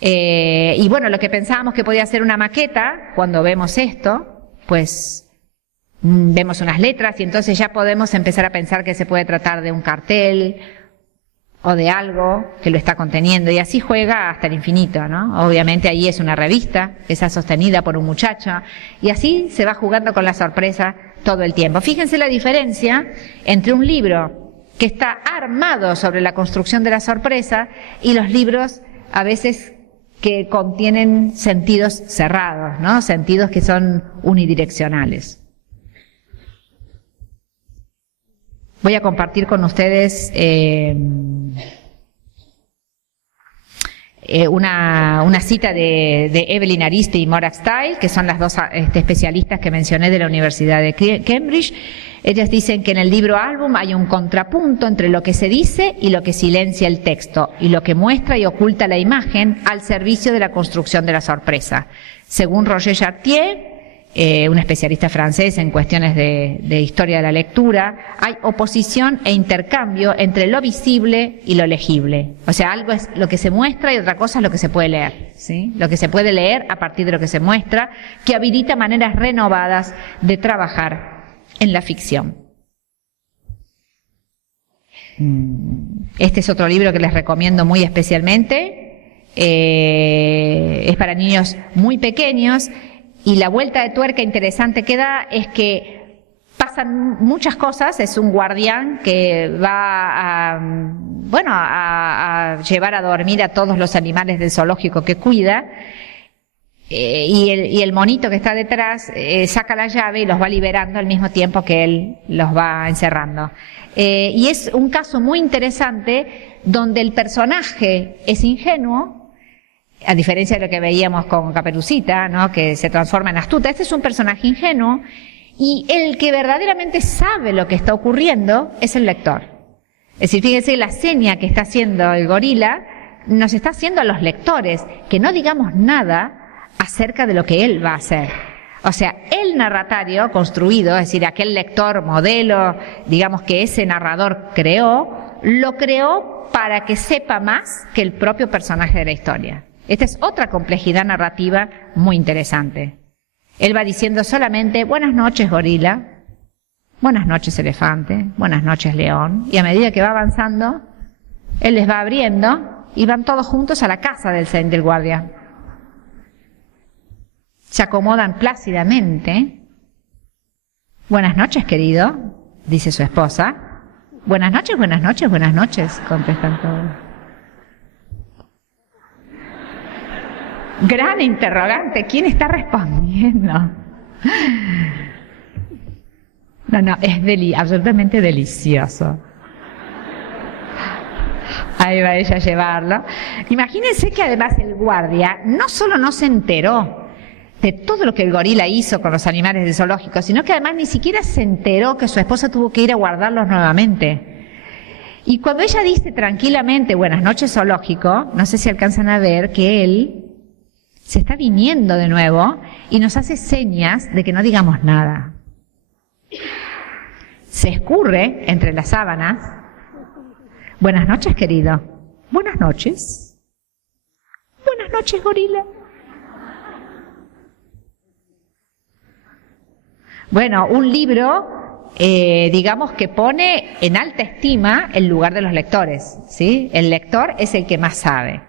Y bueno, lo que pensábamos que podía ser una maqueta, cuando vemos esto, pues vemos unas letras y entonces ya podemos empezar a pensar que se puede tratar de un cartel o de algo que lo está conteniendo, y así juega hasta el infinito, ¿no? Obviamente ahí es una revista que está sostenida por un muchacho, y así se va jugando con la sorpresa todo el tiempo. Fíjense la diferencia entre un libro que está armado sobre la construcción de la sorpresa y los libros a veces que contienen sentidos cerrados, ¿no? Sentidos que son unidireccionales. Voy a compartir con ustedes una cita de Evelyn Ariste y Morag Style, que son las dos especialistas que mencioné de la Universidad de Cambridge. Ellas dicen que en el libro álbum hay un contrapunto entre lo que se dice y lo que silencia el texto, y lo que muestra y oculta la imagen al servicio de la construcción de la sorpresa. Según Roger Chartier, un especialista francés en cuestiones de historia de la lectura. Hay oposición e intercambio entre lo visible y lo legible. O sea, algo es lo que se muestra y otra cosa es lo que se puede leer, ¿sí? Lo que se puede leer a partir de lo que se muestra, que habilita maneras renovadas de trabajar en la ficción. Este es otro libro que les recomiendo muy especialmente. Es para niños muy pequeños. Y la vuelta de tuerca interesante que da es que pasan muchas cosas. Es un guardián que va a llevar a dormir a todos los animales del zoológico que cuida. Y el monito que está detrás saca la llave y los va liberando al mismo tiempo que él los va encerrando. Y es un caso muy interesante donde el personaje es ingenuo, a diferencia de lo que veíamos con Caperucita, ¿no?, que se transforma en astuta. Este es un personaje ingenuo y el que verdaderamente sabe lo que está ocurriendo es el lector. Es decir, fíjense, la seña que está haciendo el gorila nos está haciendo a los lectores que no digamos nada acerca de lo que él va a hacer. O sea, el narratario construido, es decir, aquel lector modelo, digamos, que ese narrador creó, lo creó para que sepa más que el propio personaje de la historia. Esta es otra complejidad narrativa muy interesante. Él va diciendo solamente, buenas noches, gorila, buenas noches, elefante, buenas noches, león, y a medida que va avanzando, él les va abriendo y van todos juntos a la casa del guardia. Se acomodan plácidamente. Buenas noches, querido, dice su esposa. Buenas noches, buenas noches, buenas noches, contestan todos. Gran interrogante, ¿quién está respondiendo? No, es absolutamente delicioso. Ahí va ella a llevarlo. Imagínense que además el guardia no solo no se enteró de todo lo que el gorila hizo con los animales del zoológico, sino que además ni siquiera se enteró que su esposa tuvo que ir a guardarlos nuevamente. Y cuando ella dice tranquilamente, buenas noches, zoológico, no sé si alcanzan a ver que él se está viniendo de nuevo y nos hace señas de que no digamos nada. Se escurre entre las sábanas. Buenas noches, querido. Buenas noches. Buenas noches, gorila. Bueno, un libro, digamos, que pone en alta estima el lugar de los lectores, ¿sí? El lector es el que más sabe.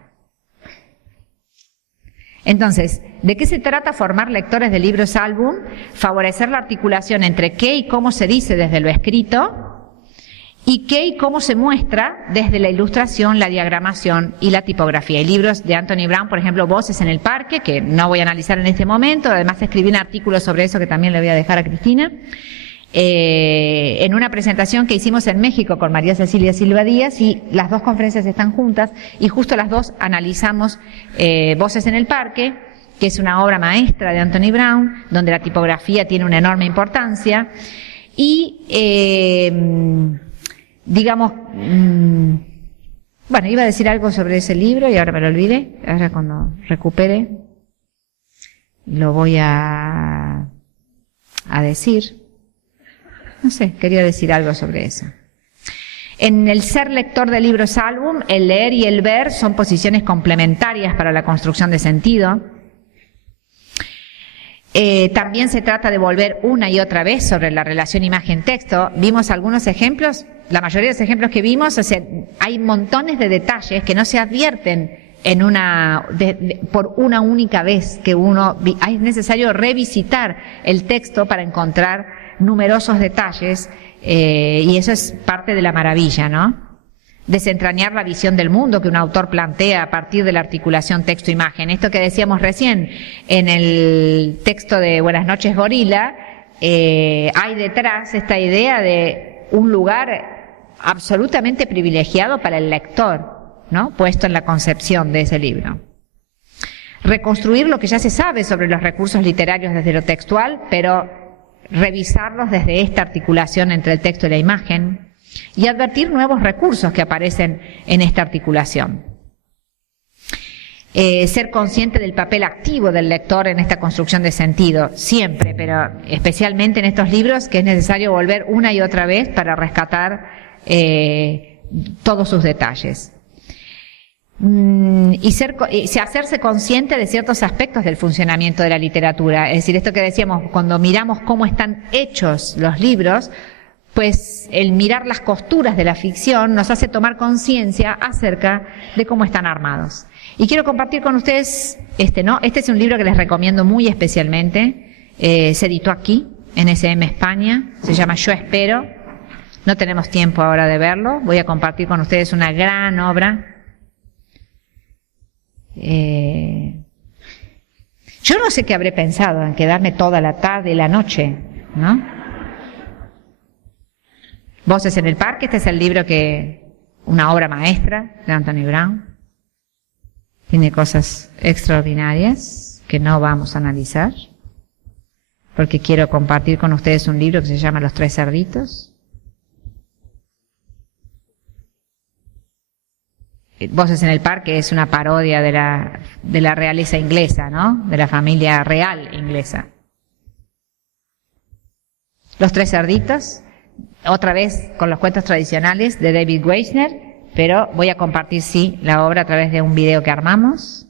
Entonces, ¿de qué se trata formar lectores de libros álbum? Favorecer la articulación entre qué y cómo se dice desde lo escrito y qué y cómo se muestra desde la ilustración, la diagramación y la tipografía. Hay libros de Anthony Brown, por ejemplo, Voces en el Parque, que no voy a analizar en este momento, además escribí un artículo sobre eso que también le voy a dejar a Cristina. En una presentación que hicimos en México con María Cecilia Silva Díaz, y las dos conferencias están juntas y justo las dos analizamos Voces en el Parque, que es una obra maestra de Anthony Brown, donde la tipografía tiene una enorme importancia y digamos, bueno, iba a decir algo sobre ese libro y ahora me lo olvidé. Ahora cuando recupere lo voy a decir. No sé, quería decir algo sobre eso. En el ser lector de libros álbum, el leer y el ver son posiciones complementarias para la construcción de sentido. También se trata de volver una y otra vez sobre la relación imagen-texto. Vimos algunos ejemplos, la mayoría de los ejemplos que vimos, o sea, hay montones de detalles que no se advierten en por una única vez que es necesario revisitar el texto para encontrar numerosos detalles, y eso es parte de la maravilla, ¿no? Desentrañar la visión del mundo que un autor plantea a partir de la articulación texto-imagen. Esto que decíamos recién en el texto de Buenas noches, gorila, hay detrás esta idea de un lugar absolutamente privilegiado para el lector, ¿no?, puesto en la concepción de ese libro. Reconstruir lo que ya se sabe sobre los recursos literarios desde lo textual, pero revisarlos desde esta articulación entre el texto y la imagen, y advertir nuevos recursos que aparecen en esta articulación. ser consciente del papel activo del lector en esta construcción de sentido, siempre, pero especialmente en estos libros que es necesario volver una y otra vez para rescatar todos sus detalles. Y hacerse consciente de ciertos aspectos del funcionamiento de la literatura, es decir, esto que decíamos, cuando miramos cómo están hechos los libros, pues el mirar las costuras de la ficción nos hace tomar conciencia acerca de cómo están armados. Y quiero compartir con ustedes este es un libro que les recomiendo muy especialmente, se editó aquí, en SM España, se llama Yo Espero, no tenemos tiempo ahora de verlo, voy a compartir con ustedes una gran obra. Yo no sé qué habré pensado en quedarme toda la tarde y la noche, ¿no? Voces en el Parque, este es el libro una obra maestra de Anthony Brown. Tiene cosas extraordinarias que no vamos a analizar, porque quiero compartir con ustedes un libro que se llama Los Tres Cerditos. Voces en el Parque es una parodia de la realeza inglesa, ¿no? De la familia real inglesa. Los Tres Cerditos, otra vez con los cuentos tradicionales de David Weisner, pero voy a compartir, sí, la obra a través de un video que armamos.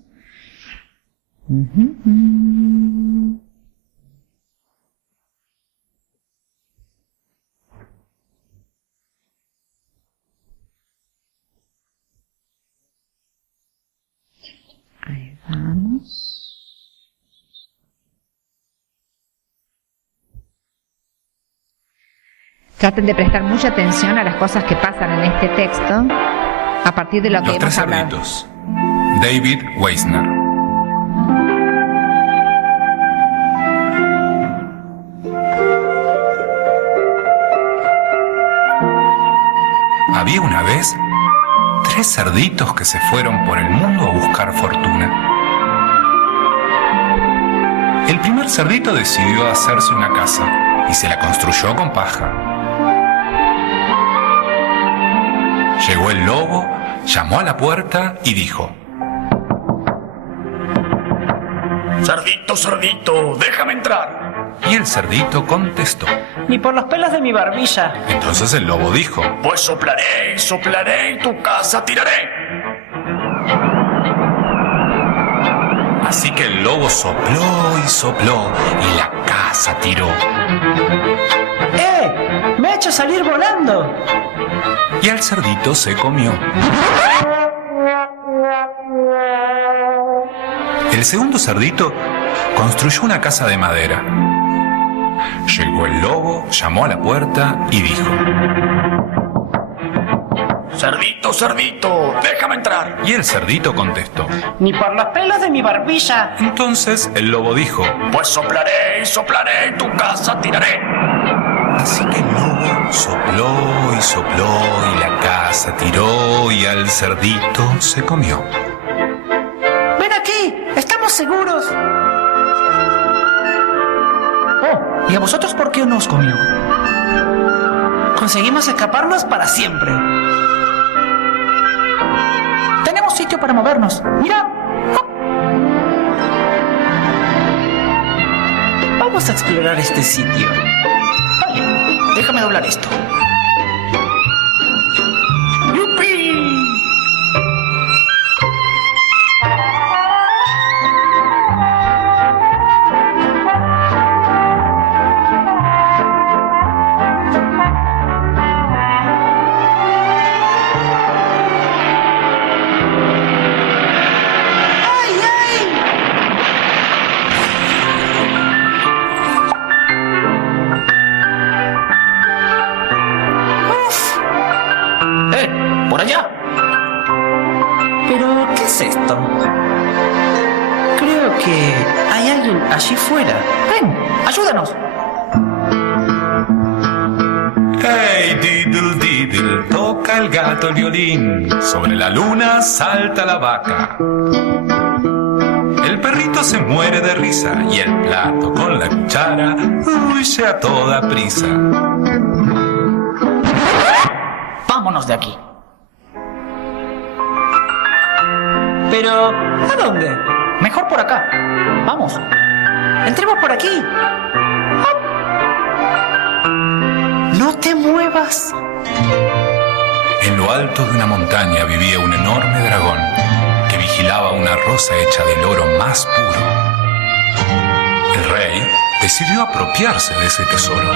Ahí vamos. Traten de prestar mucha atención a las cosas que pasan en este texto a partir de lo que hemos hablado. Los Tres Cerditos, David Weisner. Había una vez 3 cerditos que se fueron por el mundo a buscar fortuna. El primer cerdito decidió hacerse una casa y se la construyó con paja. Llegó el lobo, llamó a la puerta y dijo: Cerdito, cerdito, déjame entrar. Y el cerdito contestó. Ni por los pelos de mi barbilla. Entonces el lobo dijo: Pues soplaré, soplaré y tu casa tiraré. Así que el lobo sopló y sopló y la casa tiró. ¡Me ha hecho salir volando! Y al cerdito se comió. El segundo cerdito construyó una casa de madera. Llegó el lobo, llamó a la puerta y dijo: Cerdito, cerdito, déjame entrar. Y el cerdito contestó. Ni por los pelos de mi barbilla. Entonces el lobo dijo: Pues soplaré, soplaré y tu casa tiraré. Así que el lobo sopló y sopló y la casa tiró y al cerdito se comió. ¡Ven aquí! ¡Estamos seguros! Oh, ¿y a vosotros por qué no os comió? Conseguimos escaparnos para siempre. Tenemos sitio para movernos. ¡Mira! ¡Oh! Vamos a explorar este sitio. Vale, déjame doblar esto. ¡Yupi! ¡Por allá! ¿Pero qué es esto? Creo que hay alguien allí fuera. ¡Ven! ¡Ayúdanos! ¡Hey, diddle, diddle! Toca el gato el violín. Sobre la luna salta la vaca. El perrito se muere de risa y el plato con la cuchara huye a toda prisa. ¡Vámonos de aquí! pero ¿a dónde? Mejor por acá. Vamos. Entremos por aquí. No te muevas. En lo alto de una montaña vivía un enorme dragón que vigilaba una rosa hecha del oro más puro. El rey decidió apropiarse de ese tesoro.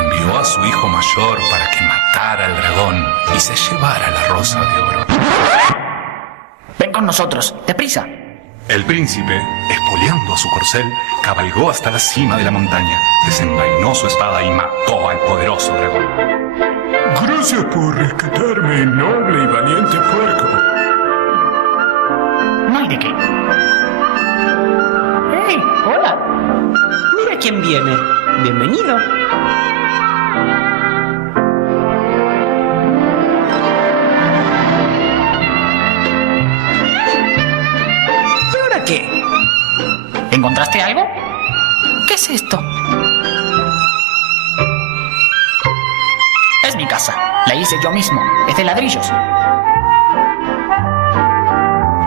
Envió a su hijo mayor para que matara al dragón y se llevara la rosa de oro. Ven con nosotros, deprisa. El príncipe, espoleando a su corcel, cabalgó hasta la cima de la montaña, desenvainó su espada y mató al poderoso dragón. Gracias por rescatarme, noble y valiente puerco. No hay de qué. ¡Hey! ¡Hola! Mira quién viene. Bienvenido. ¿Y ahora qué? ¿Encontraste algo? ¿Qué es esto? Es mi casa. La hice yo mismo. Es de ladrillos.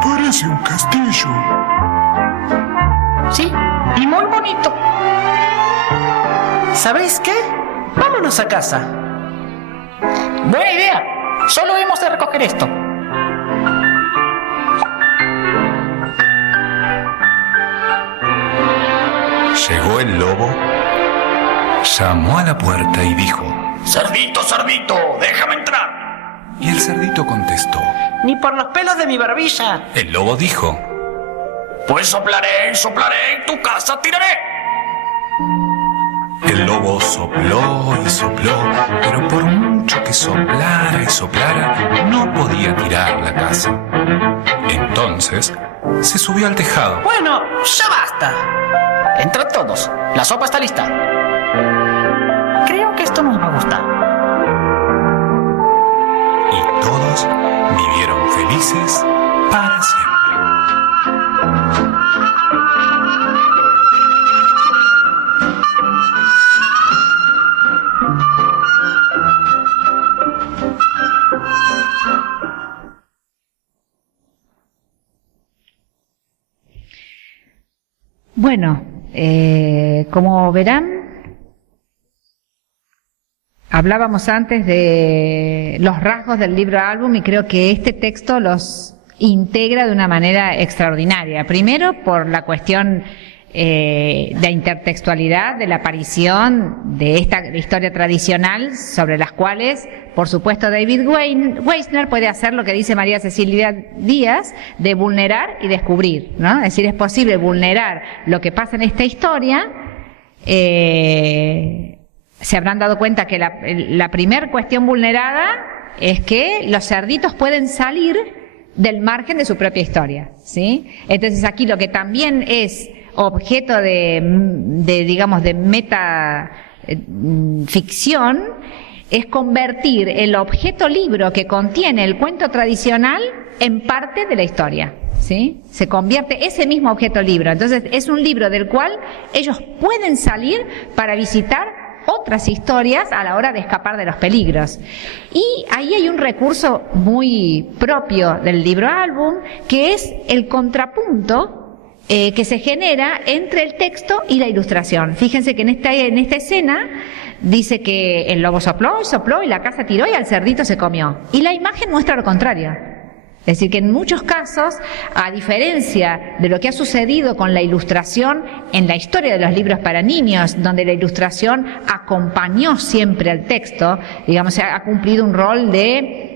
Parece un castillo. Sí, y muy bonito. ¿Sabéis qué? Vámonos a casa. Buena idea. Solo hemos de recoger esto. Llegó el lobo, llamó a la puerta y dijo: Cerdito, cerdito, déjame entrar. Y el cerdito contestó. Ni por los pelos de mi barbilla. El lobo dijo: Pues soplaré, soplaré, en tu casa tiraré. El lobo sopló y sopló, pero por mucho que soplara y soplara, no podía tirar la casa. Entonces se subió al tejado. Bueno, ya basta. Entrad todos. La sopa está lista. Creo que esto nos va a gustar. Y todos vivieron felices para siempre. Bueno, como verán, hablábamos antes de los rasgos del libro álbum y creo que este texto los integra de una manera extraordinaria. Primero, por la cuestión de intertextualidad, de la aparición de esta historia tradicional sobre las cuales, por supuesto, David Weisner puede hacer lo que dice María Cecilia Díaz, de vulnerar y descubrir, ¿no? Es decir, es posible vulnerar lo que pasa en esta historia. Se habrán dado cuenta que la primer cuestión vulnerada es que los cerditos pueden salir del margen de su propia historia, ¿sí? Entonces aquí lo que también es objeto de digamos, de metaficción es convertir el objeto libro que contiene el cuento tradicional en parte de la historia, ¿sí? Se convierte ese mismo objeto libro. Entonces es un libro del cual ellos pueden salir para visitar otras historias a la hora de escapar de los peligros. Y ahí hay un recurso muy propio del libro álbum, que es el contrapunto que se genera entre el texto y la ilustración. Fíjense que en esta escena dice que el lobo sopló y sopló y la casa tiró y al cerdito se comió. Y la imagen muestra lo contrario. Es decir, que en muchos casos, a diferencia de lo que ha sucedido con la ilustración en la historia de los libros para niños, donde la ilustración acompañó siempre al texto, digamos, ha cumplido un rol de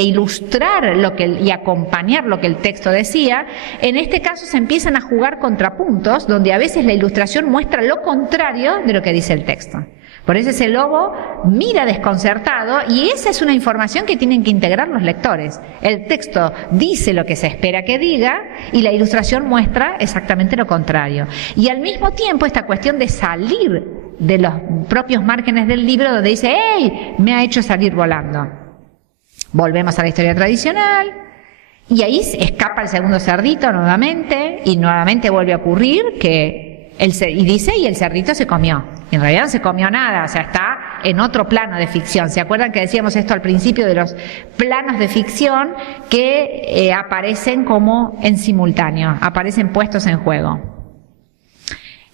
ilustrar y acompañar lo que el texto decía. En este caso se empiezan a jugar contrapuntos, donde a veces la ilustración muestra lo contrario de lo que dice el texto. Por eso ese lobo mira desconcertado, y esa es una información que tienen que integrar los lectores. El texto dice lo que se espera que diga y la ilustración muestra exactamente lo contrario. Y al mismo tiempo esta cuestión de salir de los propios márgenes del libro, donde dice, ¡hey! Me ha hecho salir volando. Volvemos a la historia tradicional y ahí escapa el segundo cerdito nuevamente y nuevamente vuelve a ocurrir que y el cerdito se comió. En realidad no se comió nada, o sea, está en otro plano de ficción. ¿Se acuerdan que decíamos esto al principio de los planos de ficción que aparecen como en simultáneo, aparecen puestos en juego?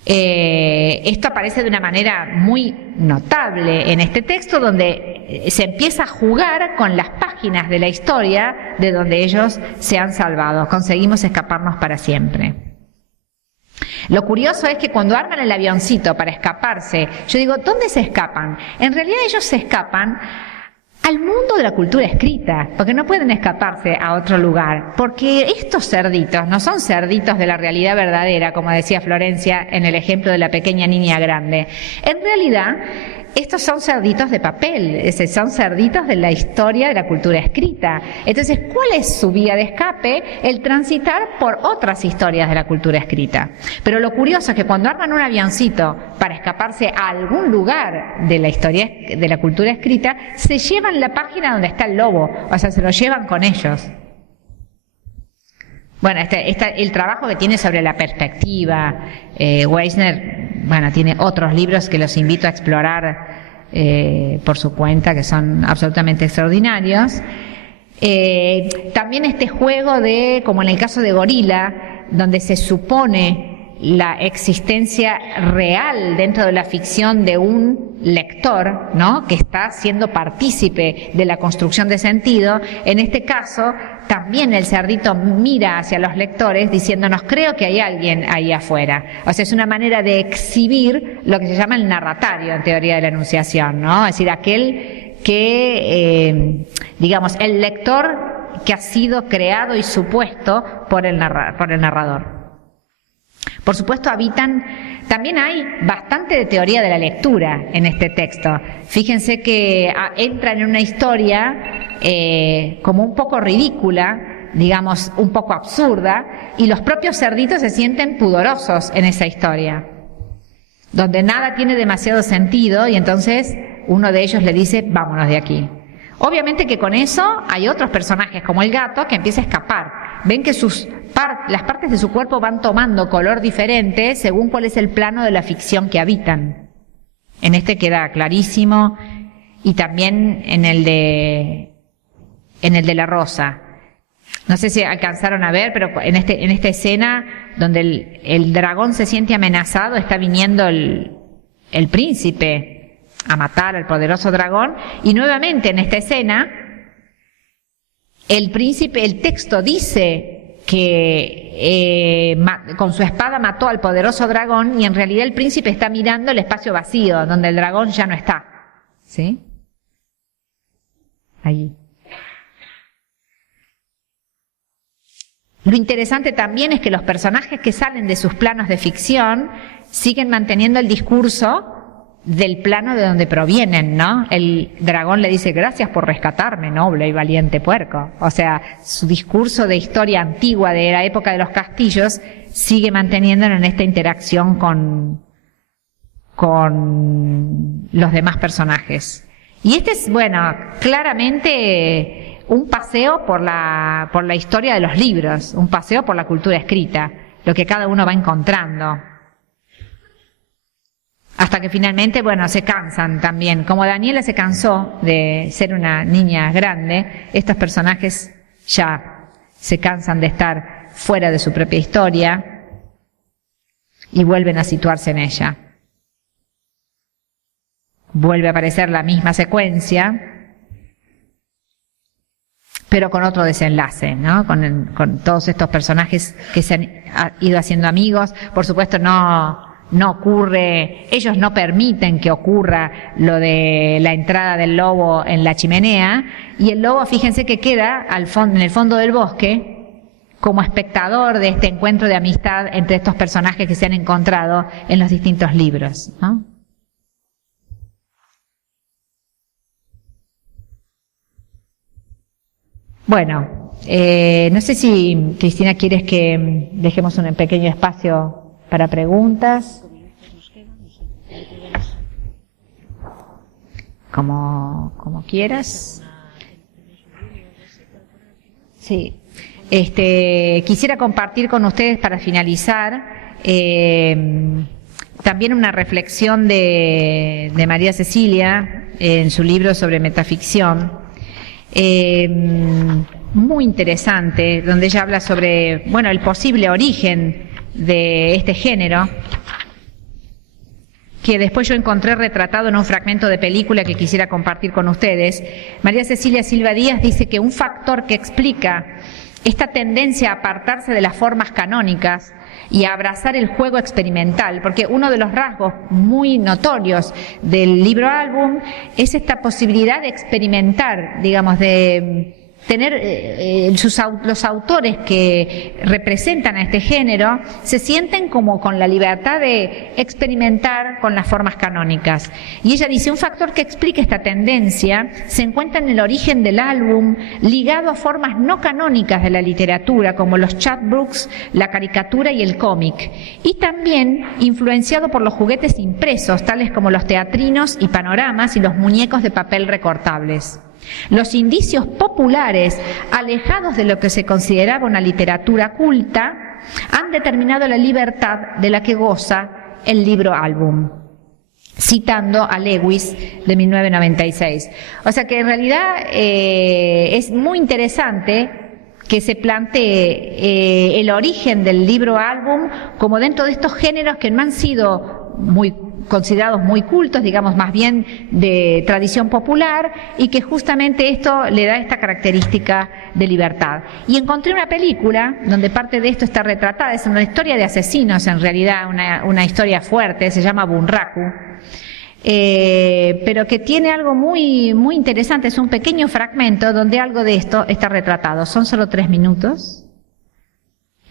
Esto aparece de una manera muy notable en este texto, donde se empieza a jugar con las páginas de la historia de donde ellos se han salvado. Conseguimos escaparnos para siempre. Lo curioso es que cuando arman el avioncito para escaparse, yo digo, ¿dónde se escapan? En realidad ellos se escapan al mundo de la cultura escrita, porque no pueden escaparse a otro lugar, porque estos cerditos no son cerditos de la realidad verdadera, como decía Florencia en el ejemplo de la pequeña niña grande. En realidad, estos son cerditos de papel, son cerditos de la historia de la cultura escrita. Entonces, ¿cuál es su vía de escape? El transitar por otras historias de la cultura escrita. Pero lo curioso es que cuando arman un avioncito para escaparse a algún lugar de la historia de la cultura escrita, se llevan la página donde está el lobo, o sea, se lo llevan con ellos. Bueno, el trabajo que tiene sobre la perspectiva, Weisner, bueno, tiene otros libros que los invito a explorar por su cuenta, que son absolutamente extraordinarios. También este juego de, como en el caso de Gorila, donde se supone la existencia real dentro de la ficción de un lector, ¿no?, que está siendo partícipe de la construcción de sentido. En este caso, también el cerdito mira hacia los lectores diciéndonos, creo que hay alguien ahí afuera. O sea, es una manera de exhibir lo que se llama el narratario en teoría de la enunciación, ¿no? Es decir, aquel que, digamos, el lector que ha sido creado y supuesto por el narrador. Por supuesto, también hay bastante de teoría de la lectura en este texto. Fíjense que entran en una historia como un poco ridícula, digamos, un poco absurda, y los propios cerditos se sienten pudorosos en esa historia, donde nada tiene demasiado sentido, y entonces uno de ellos le dice, vámonos de aquí. Obviamente que con eso hay otros personajes, como el gato, que empieza a escapar. Ven que las partes de su cuerpo van tomando color diferente según cuál es el plano de la ficción que habitan. En este queda clarísimo, y también en el de la rosa. No sé si alcanzaron a ver, pero en esta escena donde el dragón se siente amenazado, está viniendo el príncipe a matar al poderoso dragón, y nuevamente en esta escena el texto dice que con su espada mató al poderoso dragón, y en realidad el príncipe está mirando el espacio vacío donde el dragón ya no está, ¿sí? Allí. Lo interesante también es que los personajes que salen de sus planos de ficción siguen manteniendo el discurso del plano de donde provienen, ¿no? El dragón le dice, gracias por rescatarme, noble y valiente puerco. O sea, su discurso de historia antigua de la época de los castillos sigue manteniéndolo en esta interacción con los demás personajes. Y este es, bueno, claramente un paseo por la historia de los libros, un paseo por la cultura escrita, lo que cada uno va encontrando. Hasta que finalmente, bueno, se cansan también. Como Daniela se cansó de ser una niña grande, estos personajes ya se cansan de estar fuera de su propia historia y vuelven a situarse en ella. Vuelve a aparecer la misma secuencia, pero con otro desenlace, ¿no? Con todos estos personajes que se han ido haciendo amigos. Por supuesto, no ocurre, ellos no permiten que ocurra lo de la entrada del lobo en la chimenea, y el lobo, fíjense que queda en el fondo del bosque como espectador de este encuentro de amistad entre estos personajes que se han encontrado en los distintos libros, ¿no? Bueno, no sé si Cristina quieres que dejemos un pequeño espacio para preguntas. Como quieras. Sí. Quisiera compartir con ustedes para finalizar también una reflexión de María Cecilia en su libro sobre metaficción, muy interesante, donde ella habla sobre, bueno, el posible origen de este género, que después yo encontré retratado en un fragmento de película que quisiera compartir con ustedes. María Cecilia Silva Díaz dice que un factor que explica esta tendencia a apartarse de las formas canónicas y a abrazar el juego experimental, porque uno de los rasgos muy notorios del libro álbum es esta posibilidad de experimentar, digamos, de tener los autores que representan a este género se sienten como con la libertad de experimentar con las formas canónicas. Y ella dice, un factor que explica esta tendencia se encuentra en el origen del álbum, ligado a formas no canónicas de la literatura, como los chapbooks, la caricatura y el cómic, y también influenciado por los juguetes impresos, tales como los teatrinos y panoramas y los muñecos de papel recortables. Los indicios populares, alejados de lo que se consideraba una literatura culta, han determinado la libertad de la que goza el libro álbum, citando a Lewis de 1996. O sea que en realidad es muy interesante que se plantee el origen del libro álbum como dentro de estos géneros que no han sido considerados muy cultos, digamos más bien de tradición popular, y que justamente esto le da esta característica de libertad. Y encontré una película donde parte de esto está retratada, es una historia de asesinos, en realidad una historia fuerte, se llama Bunraku, pero que tiene algo muy, muy interesante, es un pequeño fragmento donde algo de esto está retratado. Son solo 3 minutos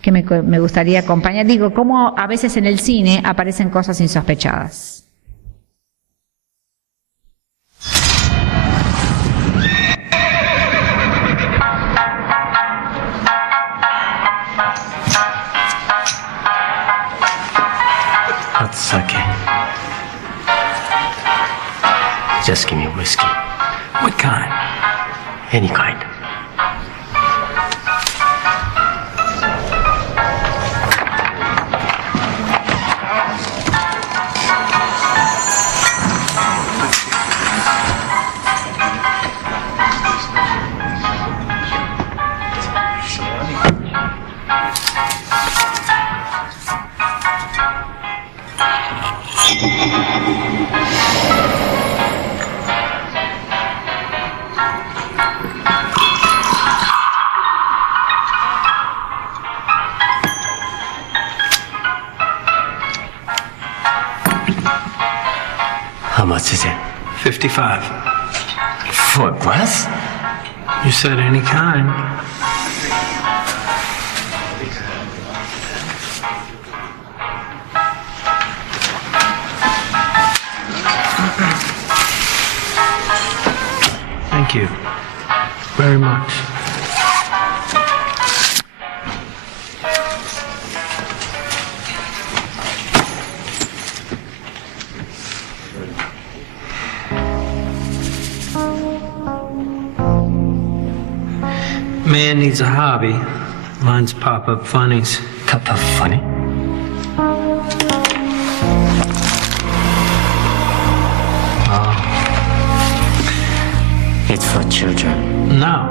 que me gustaría acompañar. Digo, cómo a veces en el cine aparecen cosas insospechadas. Hot sake. Just give me whiskey. What kind? Any kind. How much is it? 55. For a glass? You said any kind. Thank you very much. Man needs a hobby. Mine's pop-up funnies. Pop-up funny? Oh. It's for children. No.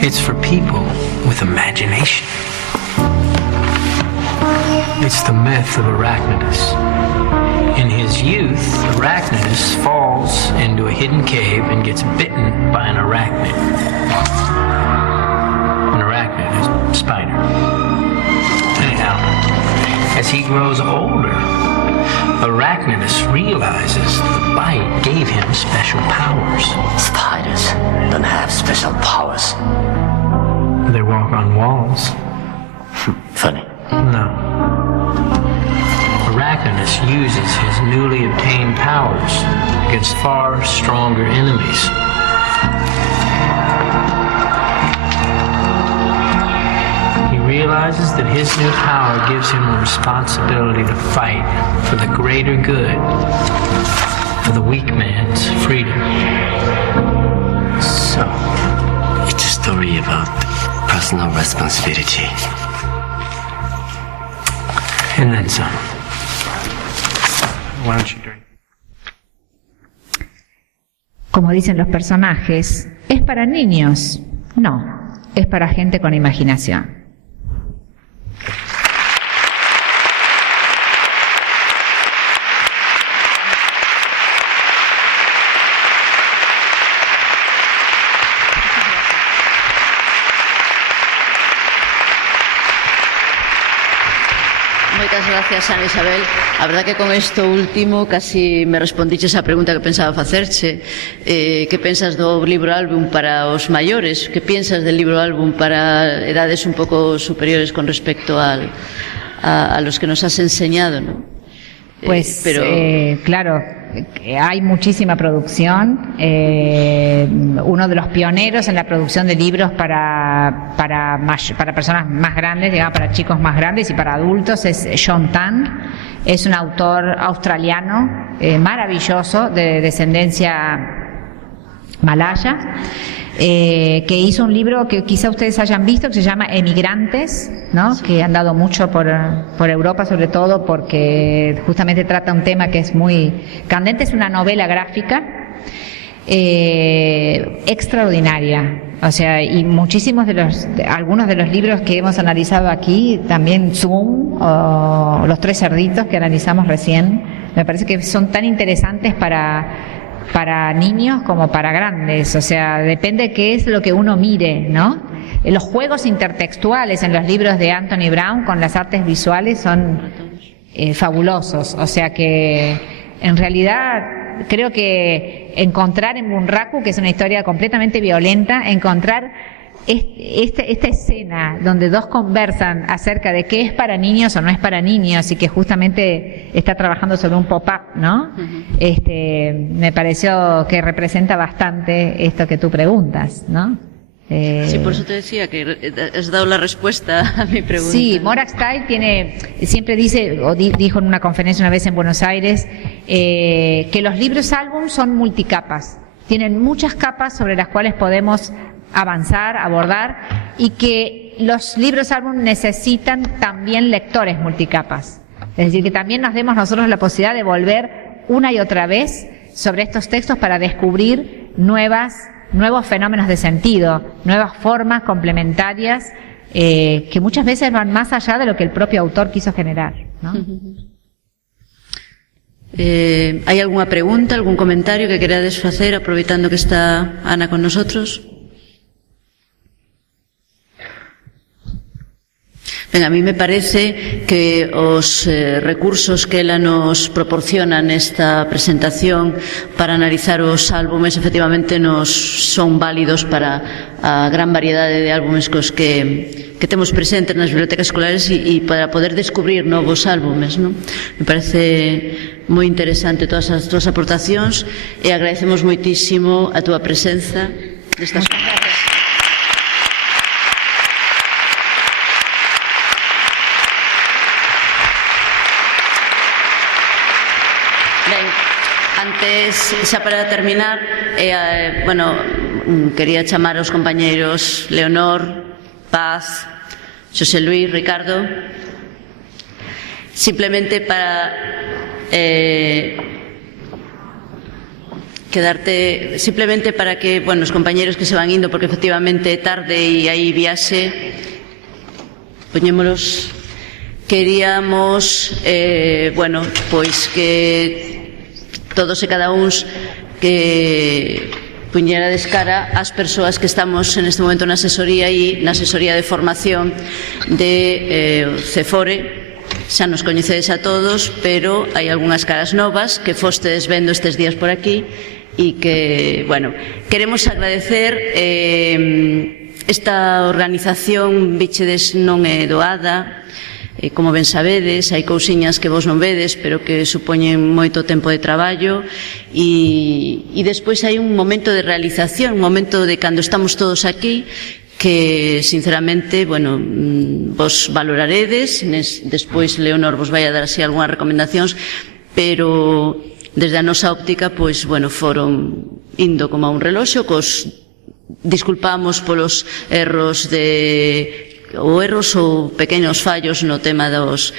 It's for people with imagination. It's the myth of Arachnidus. In his youth, Arachnidus falls into a hidden cave and gets bitten by an arachnid. Spider. Anyhow, as he grows older, Arachnidus realizes the bite gave him special powers. Spiders don't have special powers. They walk on walls. Funny. No. Arachnidus uses his newly obtained powers against far stronger enemies. Realizes that his new power gives him a responsibility to fight for the greater good, for the weak man's freedom. So, it's a story about personal responsibility. And then some. Why don't you drink? Como dicen los personajes, ¿es para niños? No, es para gente con imaginación. Moitas gracias, Ana Isabel. A verdad que con isto último casi me respondiches a pregunta que pensaba facerche. Que pensas do libro álbum para os maiores? Que piensas del libro álbum para edades un pouco superiores con respecto a los que nos has enseñado, ¿no? Pues, claro, hay muchísima producción. Uno de los pioneros en la producción de libros para personas más grandes, digamos, para chicos más grandes y para adultos es John Tan. Es un autor australiano maravilloso de descendencia malaya, que hizo un libro que quizá ustedes hayan visto, que se llama Emigrantes, ¿no? Sí. Que han dado mucho por Europa, sobre todo porque justamente trata un tema que es muy candente. Es una novela gráfica extraordinaria, o sea, y muchísimos algunos de los libros que hemos analizado aquí, también Zoom o Los Tres Cerditos que analizamos recién, me parece que son tan interesantes para niños como para grandes, o sea, depende qué es lo que uno mire, ¿no? Los juegos intertextuales en los libros de Anthony Brown con las artes visuales son fabulosos, o sea que en realidad creo que encontrar en Bunraku, que es una historia completamente violenta, encontrar esta escena donde dos conversan acerca de qué es para niños o no es para niños y que justamente está trabajando sobre un pop-up, ¿no? Me pareció que representa bastante esto que tú preguntas, ¿no? Sí, por eso te decía que has dado la respuesta a mi pregunta. Sí, Morak Style siempre dice, o dijo en una conferencia una vez en Buenos Aires, que los libros álbum son multicapas. Tienen muchas capas sobre las cuales podemos avanzar, abordar, y que los libros álbum necesitan también lectores multicapas. Es decir, que también nos demos nosotros la posibilidad de volver una y otra vez sobre estos textos para descubrir nuevos fenómenos de sentido, nuevas formas complementarias que muchas veces van más allá de lo que el propio autor quiso generar, ¿no? ¿Hay alguna pregunta, algún comentario que querades facer aproveitando que está Ana con nosotros? Ben, a mí me parece que os recursos que ela nos proporciona nesta presentación para analizar os álbumes efectivamente nos son válidos para a gran variedade de álbumes cos que temos presentes nas bibliotecas escolares e para poder descubrir novos álbumes, ¿no? Me parece moi interesante todas as túas aportacións e agradecemos moitísimo a túa presenza nestas jornadas. Antes, xa para terminar, quería chamar aos compañeiros Leonor, Paz, Xosé Luis, Ricardo, simplemente para simplemente para que, os compañeiros que se van indo, porque efectivamente é tarde e hai viaxe, poñémolos, queríamos, pois que todos e cada uns que puñerades cara ás persoas que estamos en este momento na asesoría e na asesoría de formación de Cefore. Xa nos coñecedes a todos, pero hai algunhas caras novas que fostedes vendo estes días por aquí e que, queremos agradecer esta organización, bichedes, non é doada. Como ben sabedes, hai cousiñas que vos non vedes, pero que supoñen moito tempo de traballo e despois hai un momento de realización, un momento de cando estamos todos aquí que, sinceramente, vos valoraredes. Despois Leonor vos vai a dar así algunhas recomendacións, pero desde a nosa óptica, foron indo como a un reloxo, disculpamos polos erros de ou erros ou pequenos fallos no tema dos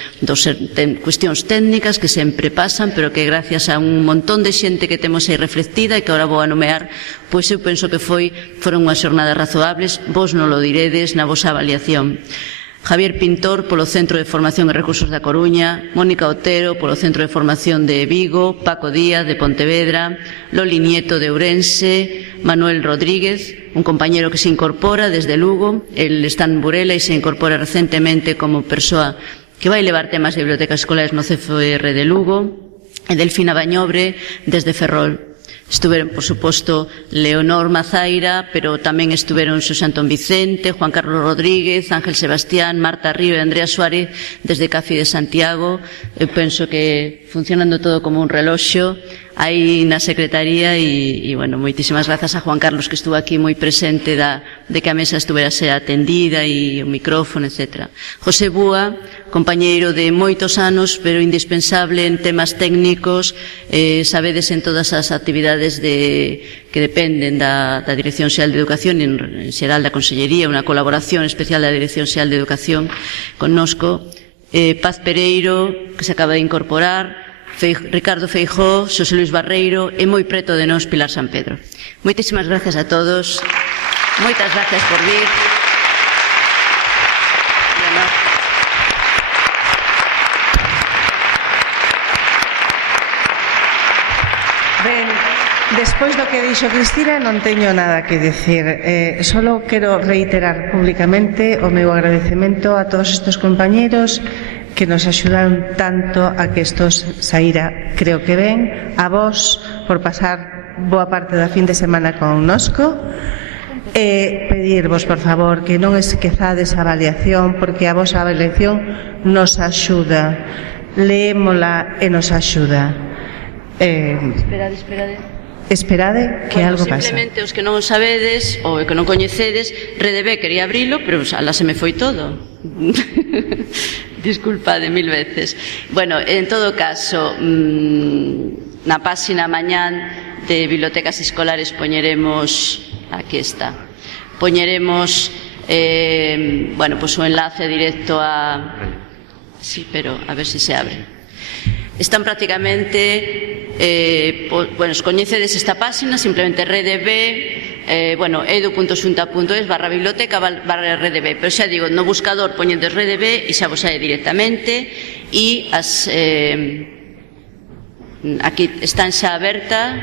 cuestións técnicas que sempre pasan, pero que gracias a un montón de xente que temos aí reflectida e que agora vou a nomear, pois eu penso que foron unhas xornadas razoables. Vos non lo diredes na vosa avaliación. Javier Pintor polo Centro de Formación e Recursos da Coruña, Mónica Otero polo Centro de Formación de Vigo, Paco Díaz de Pontevedra, Loli Nieto de Ourense, Manuel Rodríguez, un compañero que se incorpora desde Lugo, el está en Burela e se incorpora recentemente como persoa que vai levar temas de bibliotecas escolares no CFR de Lugo, e Delfina Bañobre desde Ferrol. Estuveron, por suposto, Leonor Mazaira, pero tamén estuveron Xosé Antón Vicente, Juan Carlos Rodríguez, Ángel Sebastián, Marta Río e Andrea Suárez desde CAFI de Santiago. Eu penso que funcionando todo como un reloxo aí na Secretaría e bueno, moitísimas grazas a Juan Carlos que estuvo aquí moi presente de que a mesa estuvera ser atendida e o micrófono, etc. José Búa, compañeiro de moitos anos, pero indispensable en temas técnicos, sabedes en todas as actividades que dependen da Dirección Xeral de Educación e en xeral da Consellería, unha colaboración especial da Dirección Xeral de Educación connosco. Paz Pereiro, que se acaba de incorporar, Ricardo Feijóo, Xosé Luis Barreiro e moi preto de nós Pilar San Pedro. Moitísimas gracias a todos. Moitas gracias por vir. Ben, despois do que dixo Cristina non teño nada que dicir. Solo quero reiterar públicamente o meu agradecemento a todos estes compañeros que nos axudaron tanto a que isto saíra, creo que ben, a vos por pasar boa parte da fin de semana connosco, e pedirvos, por favor, que non esquezades a avaliación, porque a vosa avaliación nos axuda, leémola e nos axuda. Esperade que algo pasa. Simplemente os que non o sabedes ou que non coñecedes, Redebe quería abrilo, pero ala se me foi todo. Disculpade mil veces. Bueno, en todo caso, na páxina mañán de Bibliotecas Escolares poñeremos, aquí está, poñeremos bueno, pues un enlace directo a... Sí, pero a ver si se abre. Están prácticamente, bueno, os coñecedes esta páxina, simplemente redb, bueno, edu.xunta.es/biblioteca/redb, pero xa digo, no buscador poñedes redb e xa vos sae directamente, e aquí están xa aberta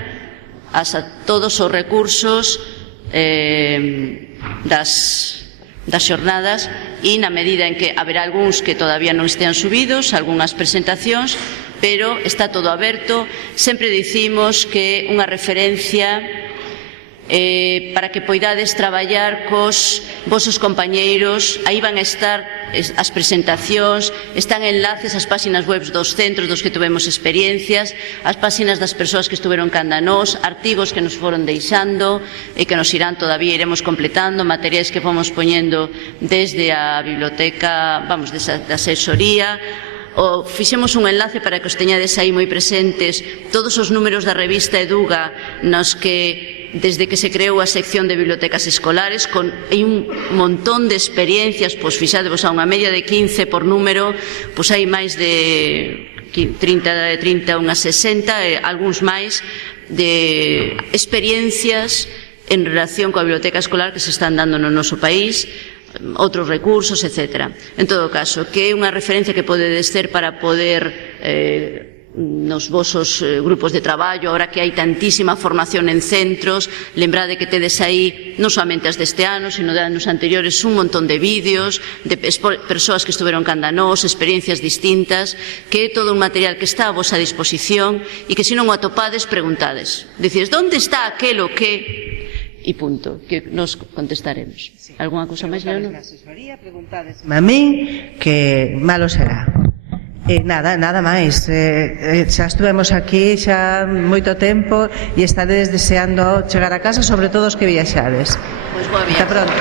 a todos os recursos das xornadas, e na medida en que haberá algúns que todavía non estean subidos, algunhas presentacións, pero está todo aberto. Sempre dicimos que unha referencia para que poidades traballar cos vosos compañeiros. Aí van a estar as presentacións, están enlaces ás páxinas web dos centros dos que tuvemos experiencias, as páxinas das persoas que estuveron canda nós, artigos que nos foron deixando e que nos irán todavía, iremos completando, materiais que fomos poñendo desde a biblioteca, vamos, desde a asesoría. Fixemos un enlace para que os teñades aí moi presentes todos os números da revista Eduga nos que desde que se creou a sección de bibliotecas escolares hai un montón de experiencias, pois fixadevos a unha media de 15 por número, pois hai máis de 30 unhas 60 e algúns máis de experiencias en relación coa biblioteca escolar que se están dando no noso país, outros recursos, etc. En todo caso, que é unha referencia que podedes ter para poder nos vosos grupos de traballo, ahora que hai tantísima formación en centros, lembrade que tedes aí non somente as deste ano, sino de anos anteriores, un montón de vídeos de persoas que estuveron canda nós, experiencias distintas, que é todo un material que está a vosa disposición e que se non o atopades, preguntades. Dicides, onde está aquelo que... E punto, que nos contestaremos. Alguna cousa máis, Leonor? A min que malo será. Nada máis. Xa estuvemos aquí xa moito tempo e estaredes deseando chegar a casa, sobre todo os que viaxades. Pois boa viaxe. Ata pronto.